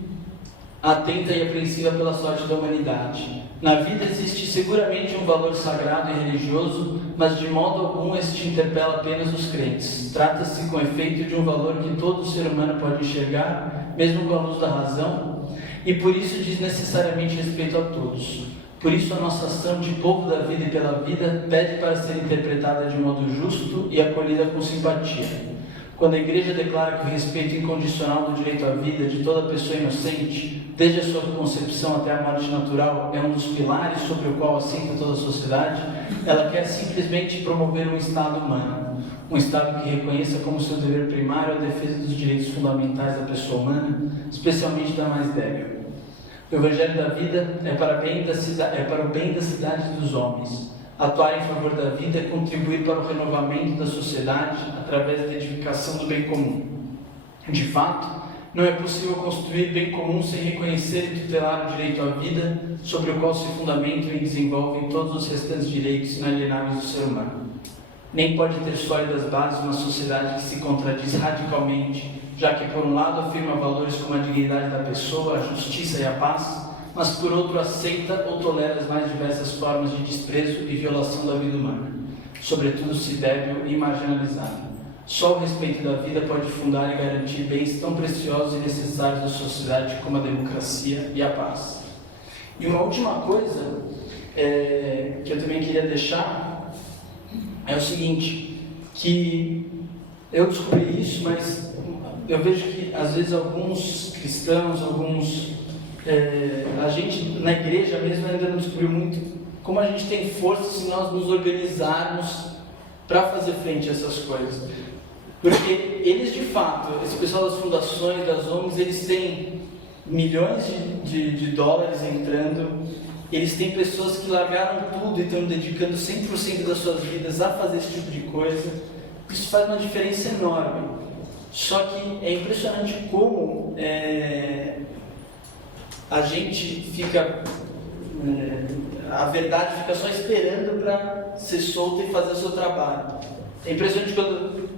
atenta e apreensiva pela sorte da humanidade. Na vida existe seguramente um valor sagrado e religioso, mas de modo algum este interpela apenas os crentes. Trata-se com efeito de um valor que todo ser humano pode enxergar, mesmo com a luz da razão, e por isso diz necessariamente respeito a todos. Por isso a nossa ação de povo da vida e pela vida pede para ser interpretada de modo justo e acolhida com simpatia. Quando a Igreja declara que o respeito incondicional do direito à vida de toda pessoa inocente, desde a sua concepção até a morte natural, é um dos pilares sobre o qual assenta toda a sociedade, ela quer simplesmente promover um Estado humano, um Estado que reconheça como seu dever primário a defesa dos direitos fundamentais da pessoa humana, especialmente da mais débil. O Evangelho da vida é para o bem da cidade e dos homens. Atuar em favor da vida é contribuir para o renovamento da sociedade através da edificação do bem comum. De fato, não é possível construir bem comum sem reconhecer e tutelar o direito à vida, sobre o qual se fundamentam e desenvolvem todos os restantes direitos inalienáveis do ser humano. Nem pode ter sólidas bases uma sociedade que se contradiz radicalmente, já que por um lado afirma valores como a dignidade da pessoa, a justiça e a paz, mas por outro aceita ou tolera as mais diversas formas de desprezo e violação da vida humana, sobretudo se débil e marginalizada. Só o respeito da vida pode fundar e garantir bens tão preciosos e necessários à sociedade como a democracia e a paz. E uma última coisa que eu também queria deixar é o seguinte, que eu descobri isso, mas eu vejo que às vezes alguns cristãos, a gente na igreja mesmo ainda não descobriu muito como a gente tem força se nós nos organizarmos para fazer frente a essas coisas. Porque eles de fato, esse pessoal das fundações, das ONGs, eles têm milhões de dólares entrando, eles têm pessoas que largaram tudo e estão dedicando 100% das suas vidas a fazer esse tipo de coisa. Isso faz uma diferença enorme. Só que é impressionante como a gente fica a verdade fica só esperando para ser solta e fazer o seu trabalho. É impressionante quando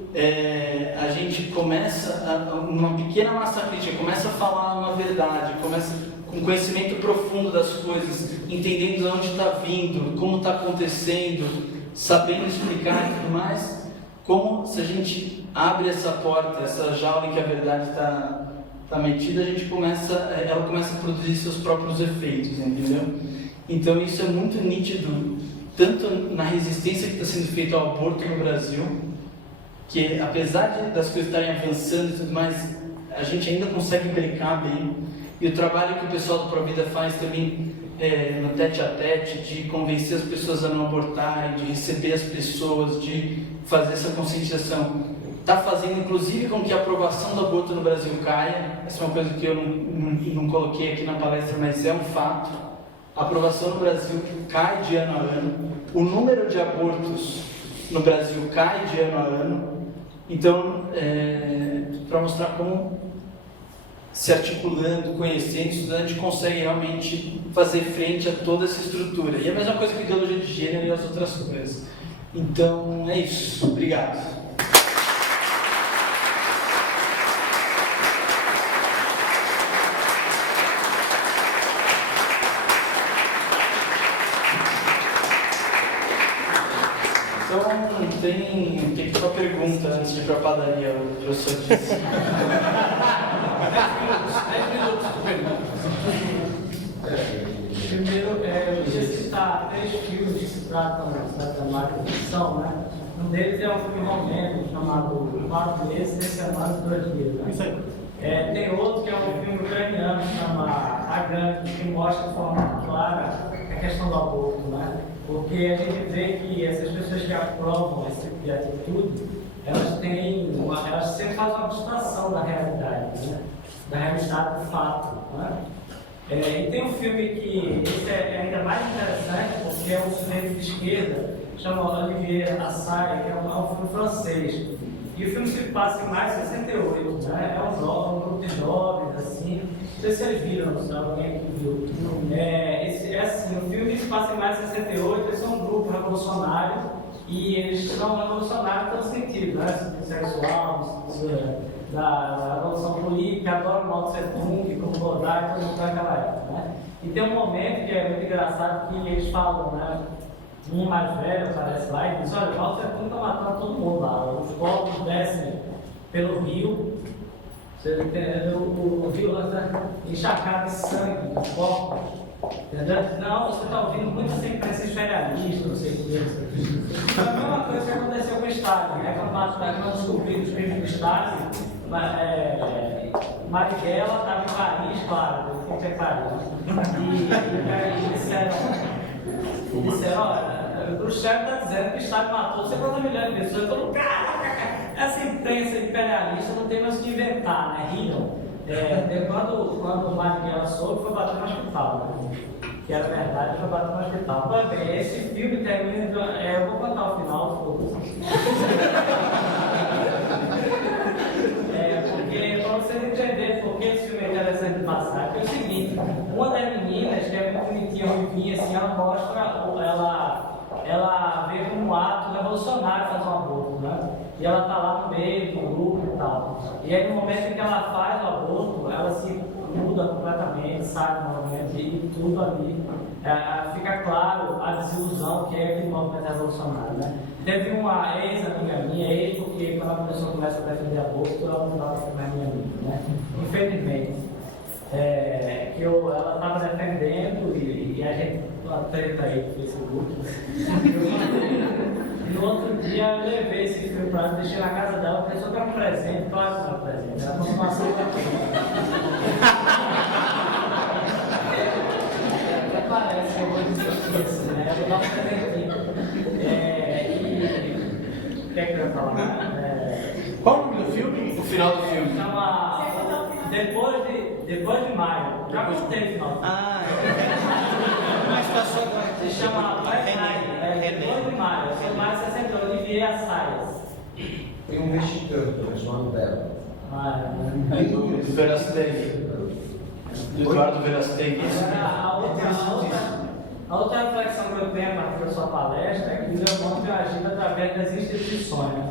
a gente começa, uma pequena massa crítica, começa a falar uma verdade, começa com conhecimento profundo das coisas, entendendo de onde está vindo, como está acontecendo, sabendo explicar e tudo mais, como se a gente abre essa porta, essa jaula em que a verdade está metida, ela começa a produzir seus próprios efeitos, entendeu? Então isso é muito nítido, tanto na resistência que está sendo feita ao aborto no Brasil, que apesar das coisas estarem avançando e tudo mais, a gente ainda consegue brincar bem. E o trabalho que o pessoal do Provida faz também no tete-a-tete, de convencer as pessoas a não abortarem, de receber as pessoas, de fazer essa conscientização, está fazendo inclusive com que a aprovação do aborto no Brasil caia. Essa é uma coisa que eu não coloquei aqui na palestra, mas é um fato. A aprovação no Brasil cai de ano a ano, o número de abortos no Brasil cai de ano a ano. Então, para mostrar como, se articulando, conhecendo, estudando, a gente consegue realmente fazer frente a toda essa estrutura. E a mesma coisa com a ideologia de gênero e as outras coisas. Então, é isso. Obrigado. Então, tem só pergunta antes de ir para a padaria, o professor disse. 10 minutos de pergunta. Primeiro, eu queria citar 3 filmes que se tratam da temática de ficção, né? Um deles é um filme romântico chamado 4 meses, 3 semanas, 2 dias. Né? Isso aí. Tem outro que é um filme ucraniano que chama A Grande, que mostra de forma clara a questão do aborto, né? Porque a gente vê que essas pessoas que aprovam esse tipo de atitude, elas sempre fazem uma abstração da realidade, né? Da realidade do fato, né? E tem um filme que esse é ainda mais interessante, porque é um sujeito de esquerda, chama Olivier Assayas, que é um filme francês. E o filme se passa em maio de 68, né? É um grupo de jovens, assim, não sei se vocês viram, se alguém aqui viu. O filme se passa em maio de 68, eles são um grupo revolucionário, e eles são revolucionários em todo sentido, né? Sexual, da revolução política, adoram Mao Tse Tung, como Godard, todo mundo naquela época, né? E tem um momento que é muito engraçado que eles falam, né? Um mais velho aparece lá e diz: olha, Mao Tse Tung está matando todo mundo lá, os corpos descem pelo rio, o rio está encharcado de sangue, os corpos, entendeu? Não, você está ouvindo muita imprensa imperialista, não sei o que. É a mesma coisa que aconteceu com o Stalin, né? Quando descobriram os crimes do Stalin, Marighella estava em Paris, claro, eu fui para Paris, e disseram, olha, o chefe está dizendo que o Estado matou 50 milhões de pessoas. Eu falo, caraca, essa imprensa imperialista não tem mais o que inventar, né? Riam. Quando o Marighella soube, foi bater no hospital, né? Que era verdade, foi bater no hospital. Pois bem, esse filme termina. Eu vou contar o final, porque para vocês entenderem por que esse filme é interessante de passar, é o seguinte: uma das meninas, que é muito bonitinha, ruivinha, assim, ela mostra, ela vê como um ato revolucionário fazer um aborto, né? E ela está lá no meio do grupo e tal. E aí, no momento em que ela faz o aborto, ela se muda completamente, sabe, novamente, e tudo ali. Fica claro a desilusão que é aquele movimento revolucionário, né? Teve uma ex-amiga minha, porque quando a pessoa começa a defender aborto, ela não dá para ficar minha amiga, né? Infelizmente. Ela estava defendendo e a gente, uma treta aí no Facebook. E no outro dia eu levei esse filme para ela, deixei na casa dela, a pessoa quer um presente, claro que é um presente, ela falou uma ação daqui. Até parece que eu vou dizer isso, né? Eu vou dar um presentinho. O que é que eu ia falar? Qual o nome do filme? O final do filme. Chama Depois de Maio. Já contei o final. Mas passou agora. Se chama Depois de Maio. Seu Maio 68, Olivier Assayas. Tem um mexicano, que é o nome dela. Do Verasteg. Do Eduardo Verasteg. A outra A outra reflexão que eu tenho a partir da sua palestra é que o Leopoldo tem agido através das instituições.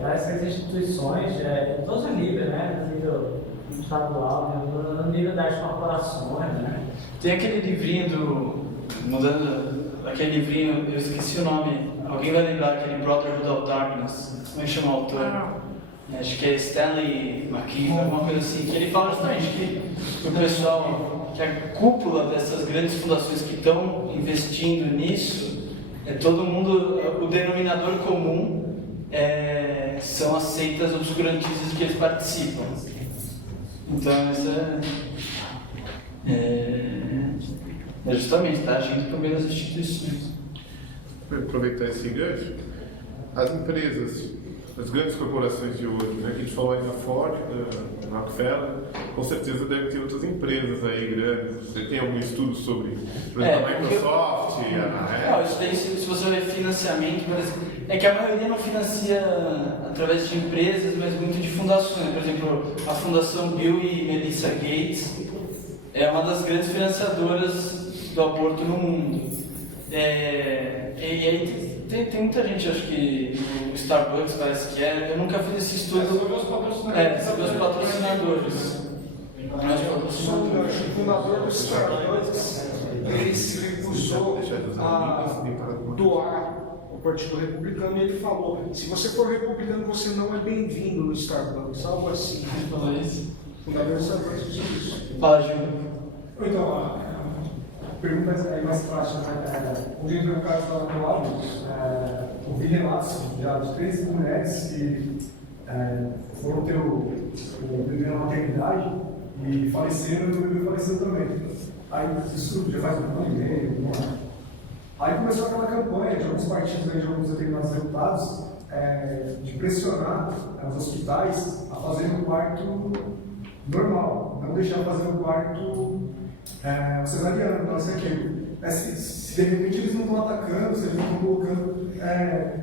Parece que as instituições, em todos os níveis, né? No nível estadual, no nível das corporações, né? Tem aquele livrinho aquele livrinho, eu esqueci o nome, alguém vai lembrar, aquele Brotherhood of Darkness, como é que chama o autor? Acho que é Stanley McKeever, alguma coisa assim, que ele fala justamente que o pessoal, que a cúpula dessas grandes fundações que estão investindo nisso, todo mundo, o denominador comum são as seitas obscurantistas que eles participam. Então, isso é justamente, está agindo por meio das instituições. Para aproveitar esse gancho, as empresas, as grandes corporações de hoje, né, que a gente falou aí da Ford, da Rockefeller, com certeza deve ter outras empresas aí grandes. Você tem algum estudo sobre, por exemplo, a Microsoft, a Apple? Isso daí, se você ver financiamento, por exemplo, é que a maioria não financia através de empresas, mas muito de fundações. Por exemplo, a Fundação Bill e Melinda Gates é uma das grandes financiadoras do aborto no mundo. E aí tem muita gente, acho que o Starbucks parece que eu nunca fiz esse estudo. Sobre os patrocinadores. Sobre os patrocinadores. O fundador do Starbucks, ele se recusou a doar o Partido Republicano e ele falou: se você for republicano, você não é bem-vindo no Starbucks, algo assim. Falou isso? O fundador do Starbucks disse isso. Fala, Gil. Então, a pergunta é mais prática, né? Hoje entrou um caso lá do lado, ouvi relatos já de 3 mulheres que foram ter o bebê na maternidade e faleceram e o bebê faleceu também. Aí isso já faz um ano e meio, um ano. Aí começou aquela campanha de alguns partidos, de alguns determinados deputados, de pressionar os hospitais a fazerem um parto normal, não deixar fazer um parto cesariano, não sei aquilo. Se de repente eles não estão atacando, se eles não estão colocando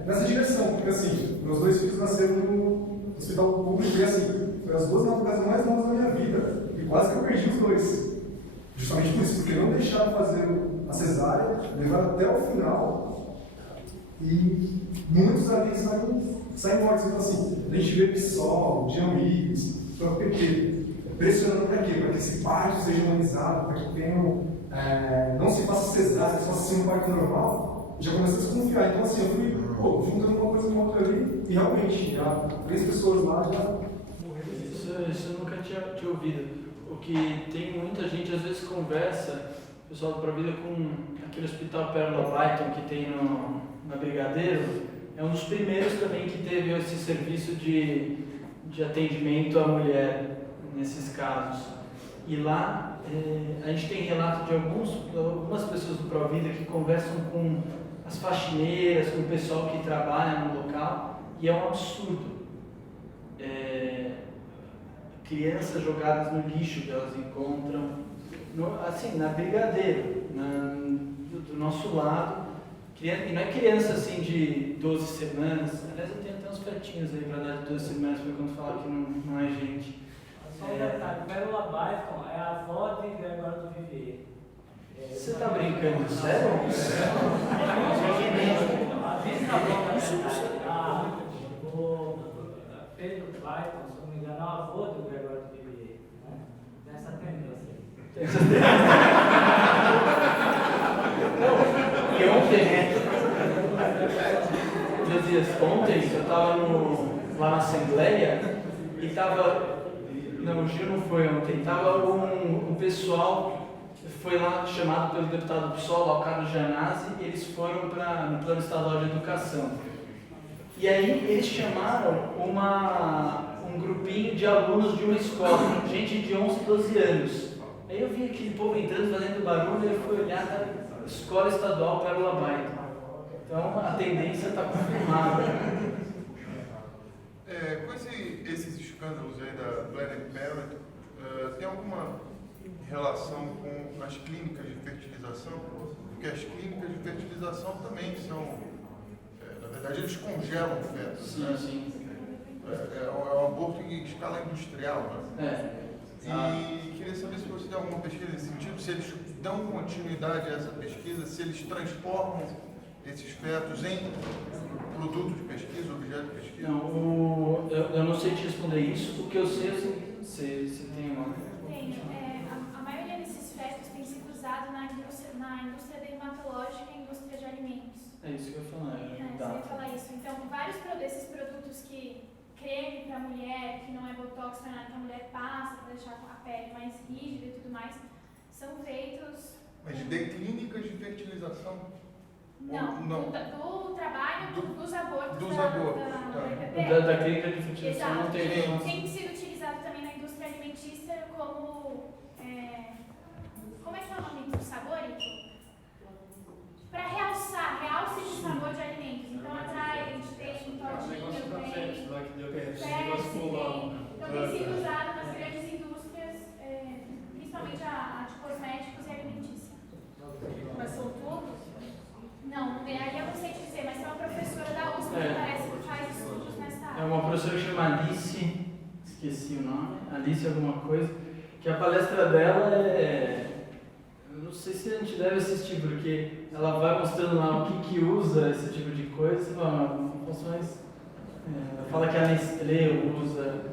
nessa direção, porque assim, meus 2 filhos nasceram no hospital público e assim, foi as 2 madrugadas mais longas da minha vida, e quase que eu perdi os 2. Justamente por isso, porque não deixaram fazer a cesárea, levaram até o final, e muitos ali saem mortos. Então assim, a gente vê PSOL, Diamíris, o PP, pressionando para quê? Para que esse parto seja humanizado, para que tenham, não se faça cesárea, só se um parto normal, já começa a desconfiar. Então assim, eu fui juntando uma coisa com outra ali, e realmente, já 3 pessoas lá já morreram. Isso eu nunca tinha ouvido. O que tem muita gente, às vezes conversa, o pessoal do Provida, com aquele hospital Pérola Byton que tem na Brigadeiro, é um dos primeiros também que teve esse serviço de atendimento à mulher nesses casos. E lá a gente tem relato de algumas pessoas do Provida que conversam com as faxineiras, com o pessoal que trabalha no local, e é um absurdo. Crianças jogadas no lixo que elas encontram, assim, na Brigadeiro, do nosso lado. E não é criança assim de 12 semanas, aliás eu tenho até uns fetinhos aí para dar de 12 semanas para quando falar que não é gente. Só um detalhe, Pérola Byton é a avó de Gregório do Vivier. Você tá brincando, sério? O Pedro Byton, se não me engano, é o avô do Gregório do Vivier. Tem essa tendência aí. E ontem eu estava lá na Assembleia e estava. Não, o Gil não foi ontem. Estava um pessoal, foi lá chamado pelo deputado PSOL, lá, o Carlos Gianazzi, e eles foram no Plano Estadual de Educação. E aí eles chamaram um grupinho de alunos de uma escola, gente de 11, 12 anos. Aí eu vi aquele povo entrando, fazendo barulho, e eu fui olhar na Escola Estadual Pérola Byton. Então a tendência está confirmada. Com esses escândalos aí da Planned Parenthood, tem alguma relação com as clínicas de fertilização? Porque as clínicas de fertilização também são, na verdade, eles congelam o feto. Sim, né? sim. É um aborto em escala industrial, né? E queria saber se você tem alguma pesquisa nesse sentido, se eles dão continuidade a essa pesquisa, se eles transformam esses fetos em produto de pesquisa, objeto de pesquisa. Não, eu não sei te responder isso. O que eu sei, você tem uma... Tenho. A maioria desses fetos tem sido usado na indústria dermatológica e indústria de alimentos. É isso que eu ia falar. Você ia falar isso. Então, vários desses produtos que creme para mulher, que não é botox, para nada, que a mulher passa para deixar a pele mais rígida e tudo mais, são feitos... Mas de clínicas de fertilização? Não, não. Do trabalho dos abortos da clínica de fertilização. Não tem. Tem sido utilizado também na indústria alimentícia como... como é que é o nome do sabor? Para realce de sabor de alimentos. Então, atrás a gente tem todinho, então tem sido usado nas grandes indústrias, principalmente a de cosméticos e alimentícia. Mas são todos? Não, aí eu não sei te dizer, mas tem uma professora da USP que parece que faz estudos nessa área. É uma professora que chama Alice, esqueci o nome, Alice alguma coisa, que a palestra dela eu não sei se a gente deve assistir, porque ela vai mostrando lá o que usa esse tipo de coisa, funções, ela fala que a Nestlé usa,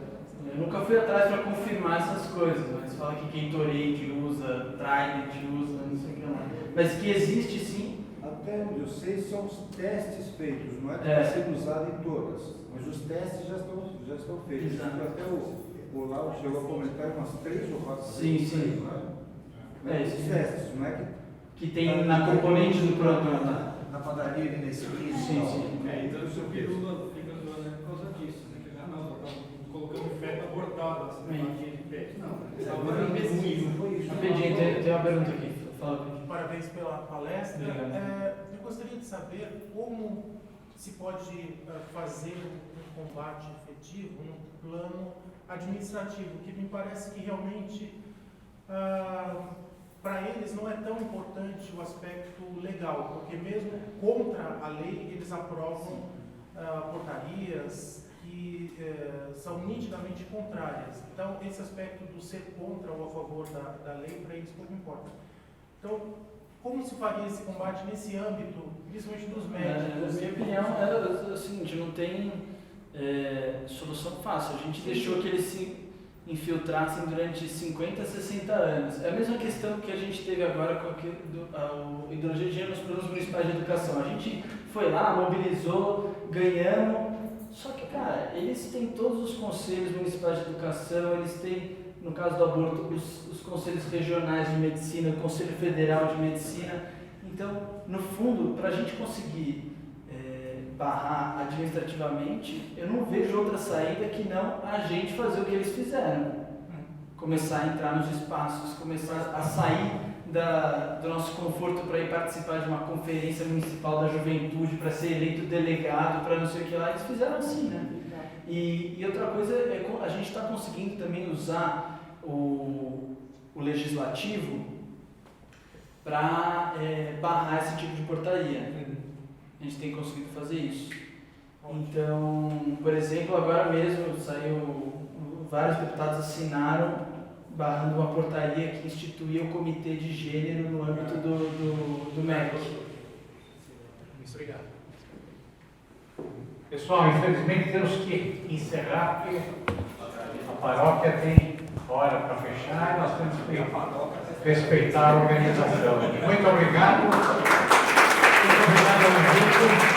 eu nunca fui atrás para confirmar essas coisas, mas fala que Gatorade usa, Trident usa, não sei o que lá, mas que existe sim. Até onde eu sei, são os testes feitos, não é que está sendo usado em todas, mas os testes já estão feitos. Exato. Até o Lau chegou a comentar umas 3 ou 4 vezes. Sim. Os testes, não é que tem na componente do produto. Na padaria e nesse livro. Sim. Então o seu pirula fica zoando por causa disso, né? Que não, tá colocando feto abortado, assim, na maquinha de peito. Não, estava em pesquisa. Rapidinho, tem uma pergunta aqui. Fala. Parabéns pela palestra. Eu gostaria de saber como se pode fazer um combate efetivo no plano administrativo, que me parece que realmente para eles não é tão importante o aspecto legal, porque mesmo contra a lei eles aprovam portarias que são nitidamente contrárias. Então esse aspecto do ser contra ou a favor da lei para eles pouco importa. Então, como se faria esse combate nesse âmbito, principalmente dos médicos? Na minha opinião, é o seguinte, não tem solução fácil. A gente deixou que eles se infiltrassem durante 50, 60 anos. É a mesma questão que a gente teve agora com a ideologia de gênero nos planos municipais de educação. A gente foi lá, mobilizou, ganhamos, só que, cara, eles têm todos os conselhos municipais de educação, eles têm, no caso do aborto, os conselhos regionais de medicina, o Conselho Federal de Medicina. Então, no fundo, para a gente conseguir barrar administrativamente, eu não vejo outra saída que não a gente fazer o que eles fizeram. Começar a entrar nos espaços, começar a sair do nosso conforto para ir participar de uma conferência municipal da juventude, para ser eleito delegado, para não sei o que lá. Eles fizeram assim, né? E outra coisa é a gente está conseguindo também usar o legislativo para barrar esse tipo de portaria. A gente tem conseguido fazer isso. Então, por exemplo, agora mesmo vários deputados assinaram barrando uma portaria que instituía o comitê de gênero no âmbito do MEC. Muito obrigado. Pessoal, infelizmente temos que encerrar, porque a paróquia tem hora para fechar e nós temos que respeitar a organização. Muito obrigado. Muito obrigado, Henrique.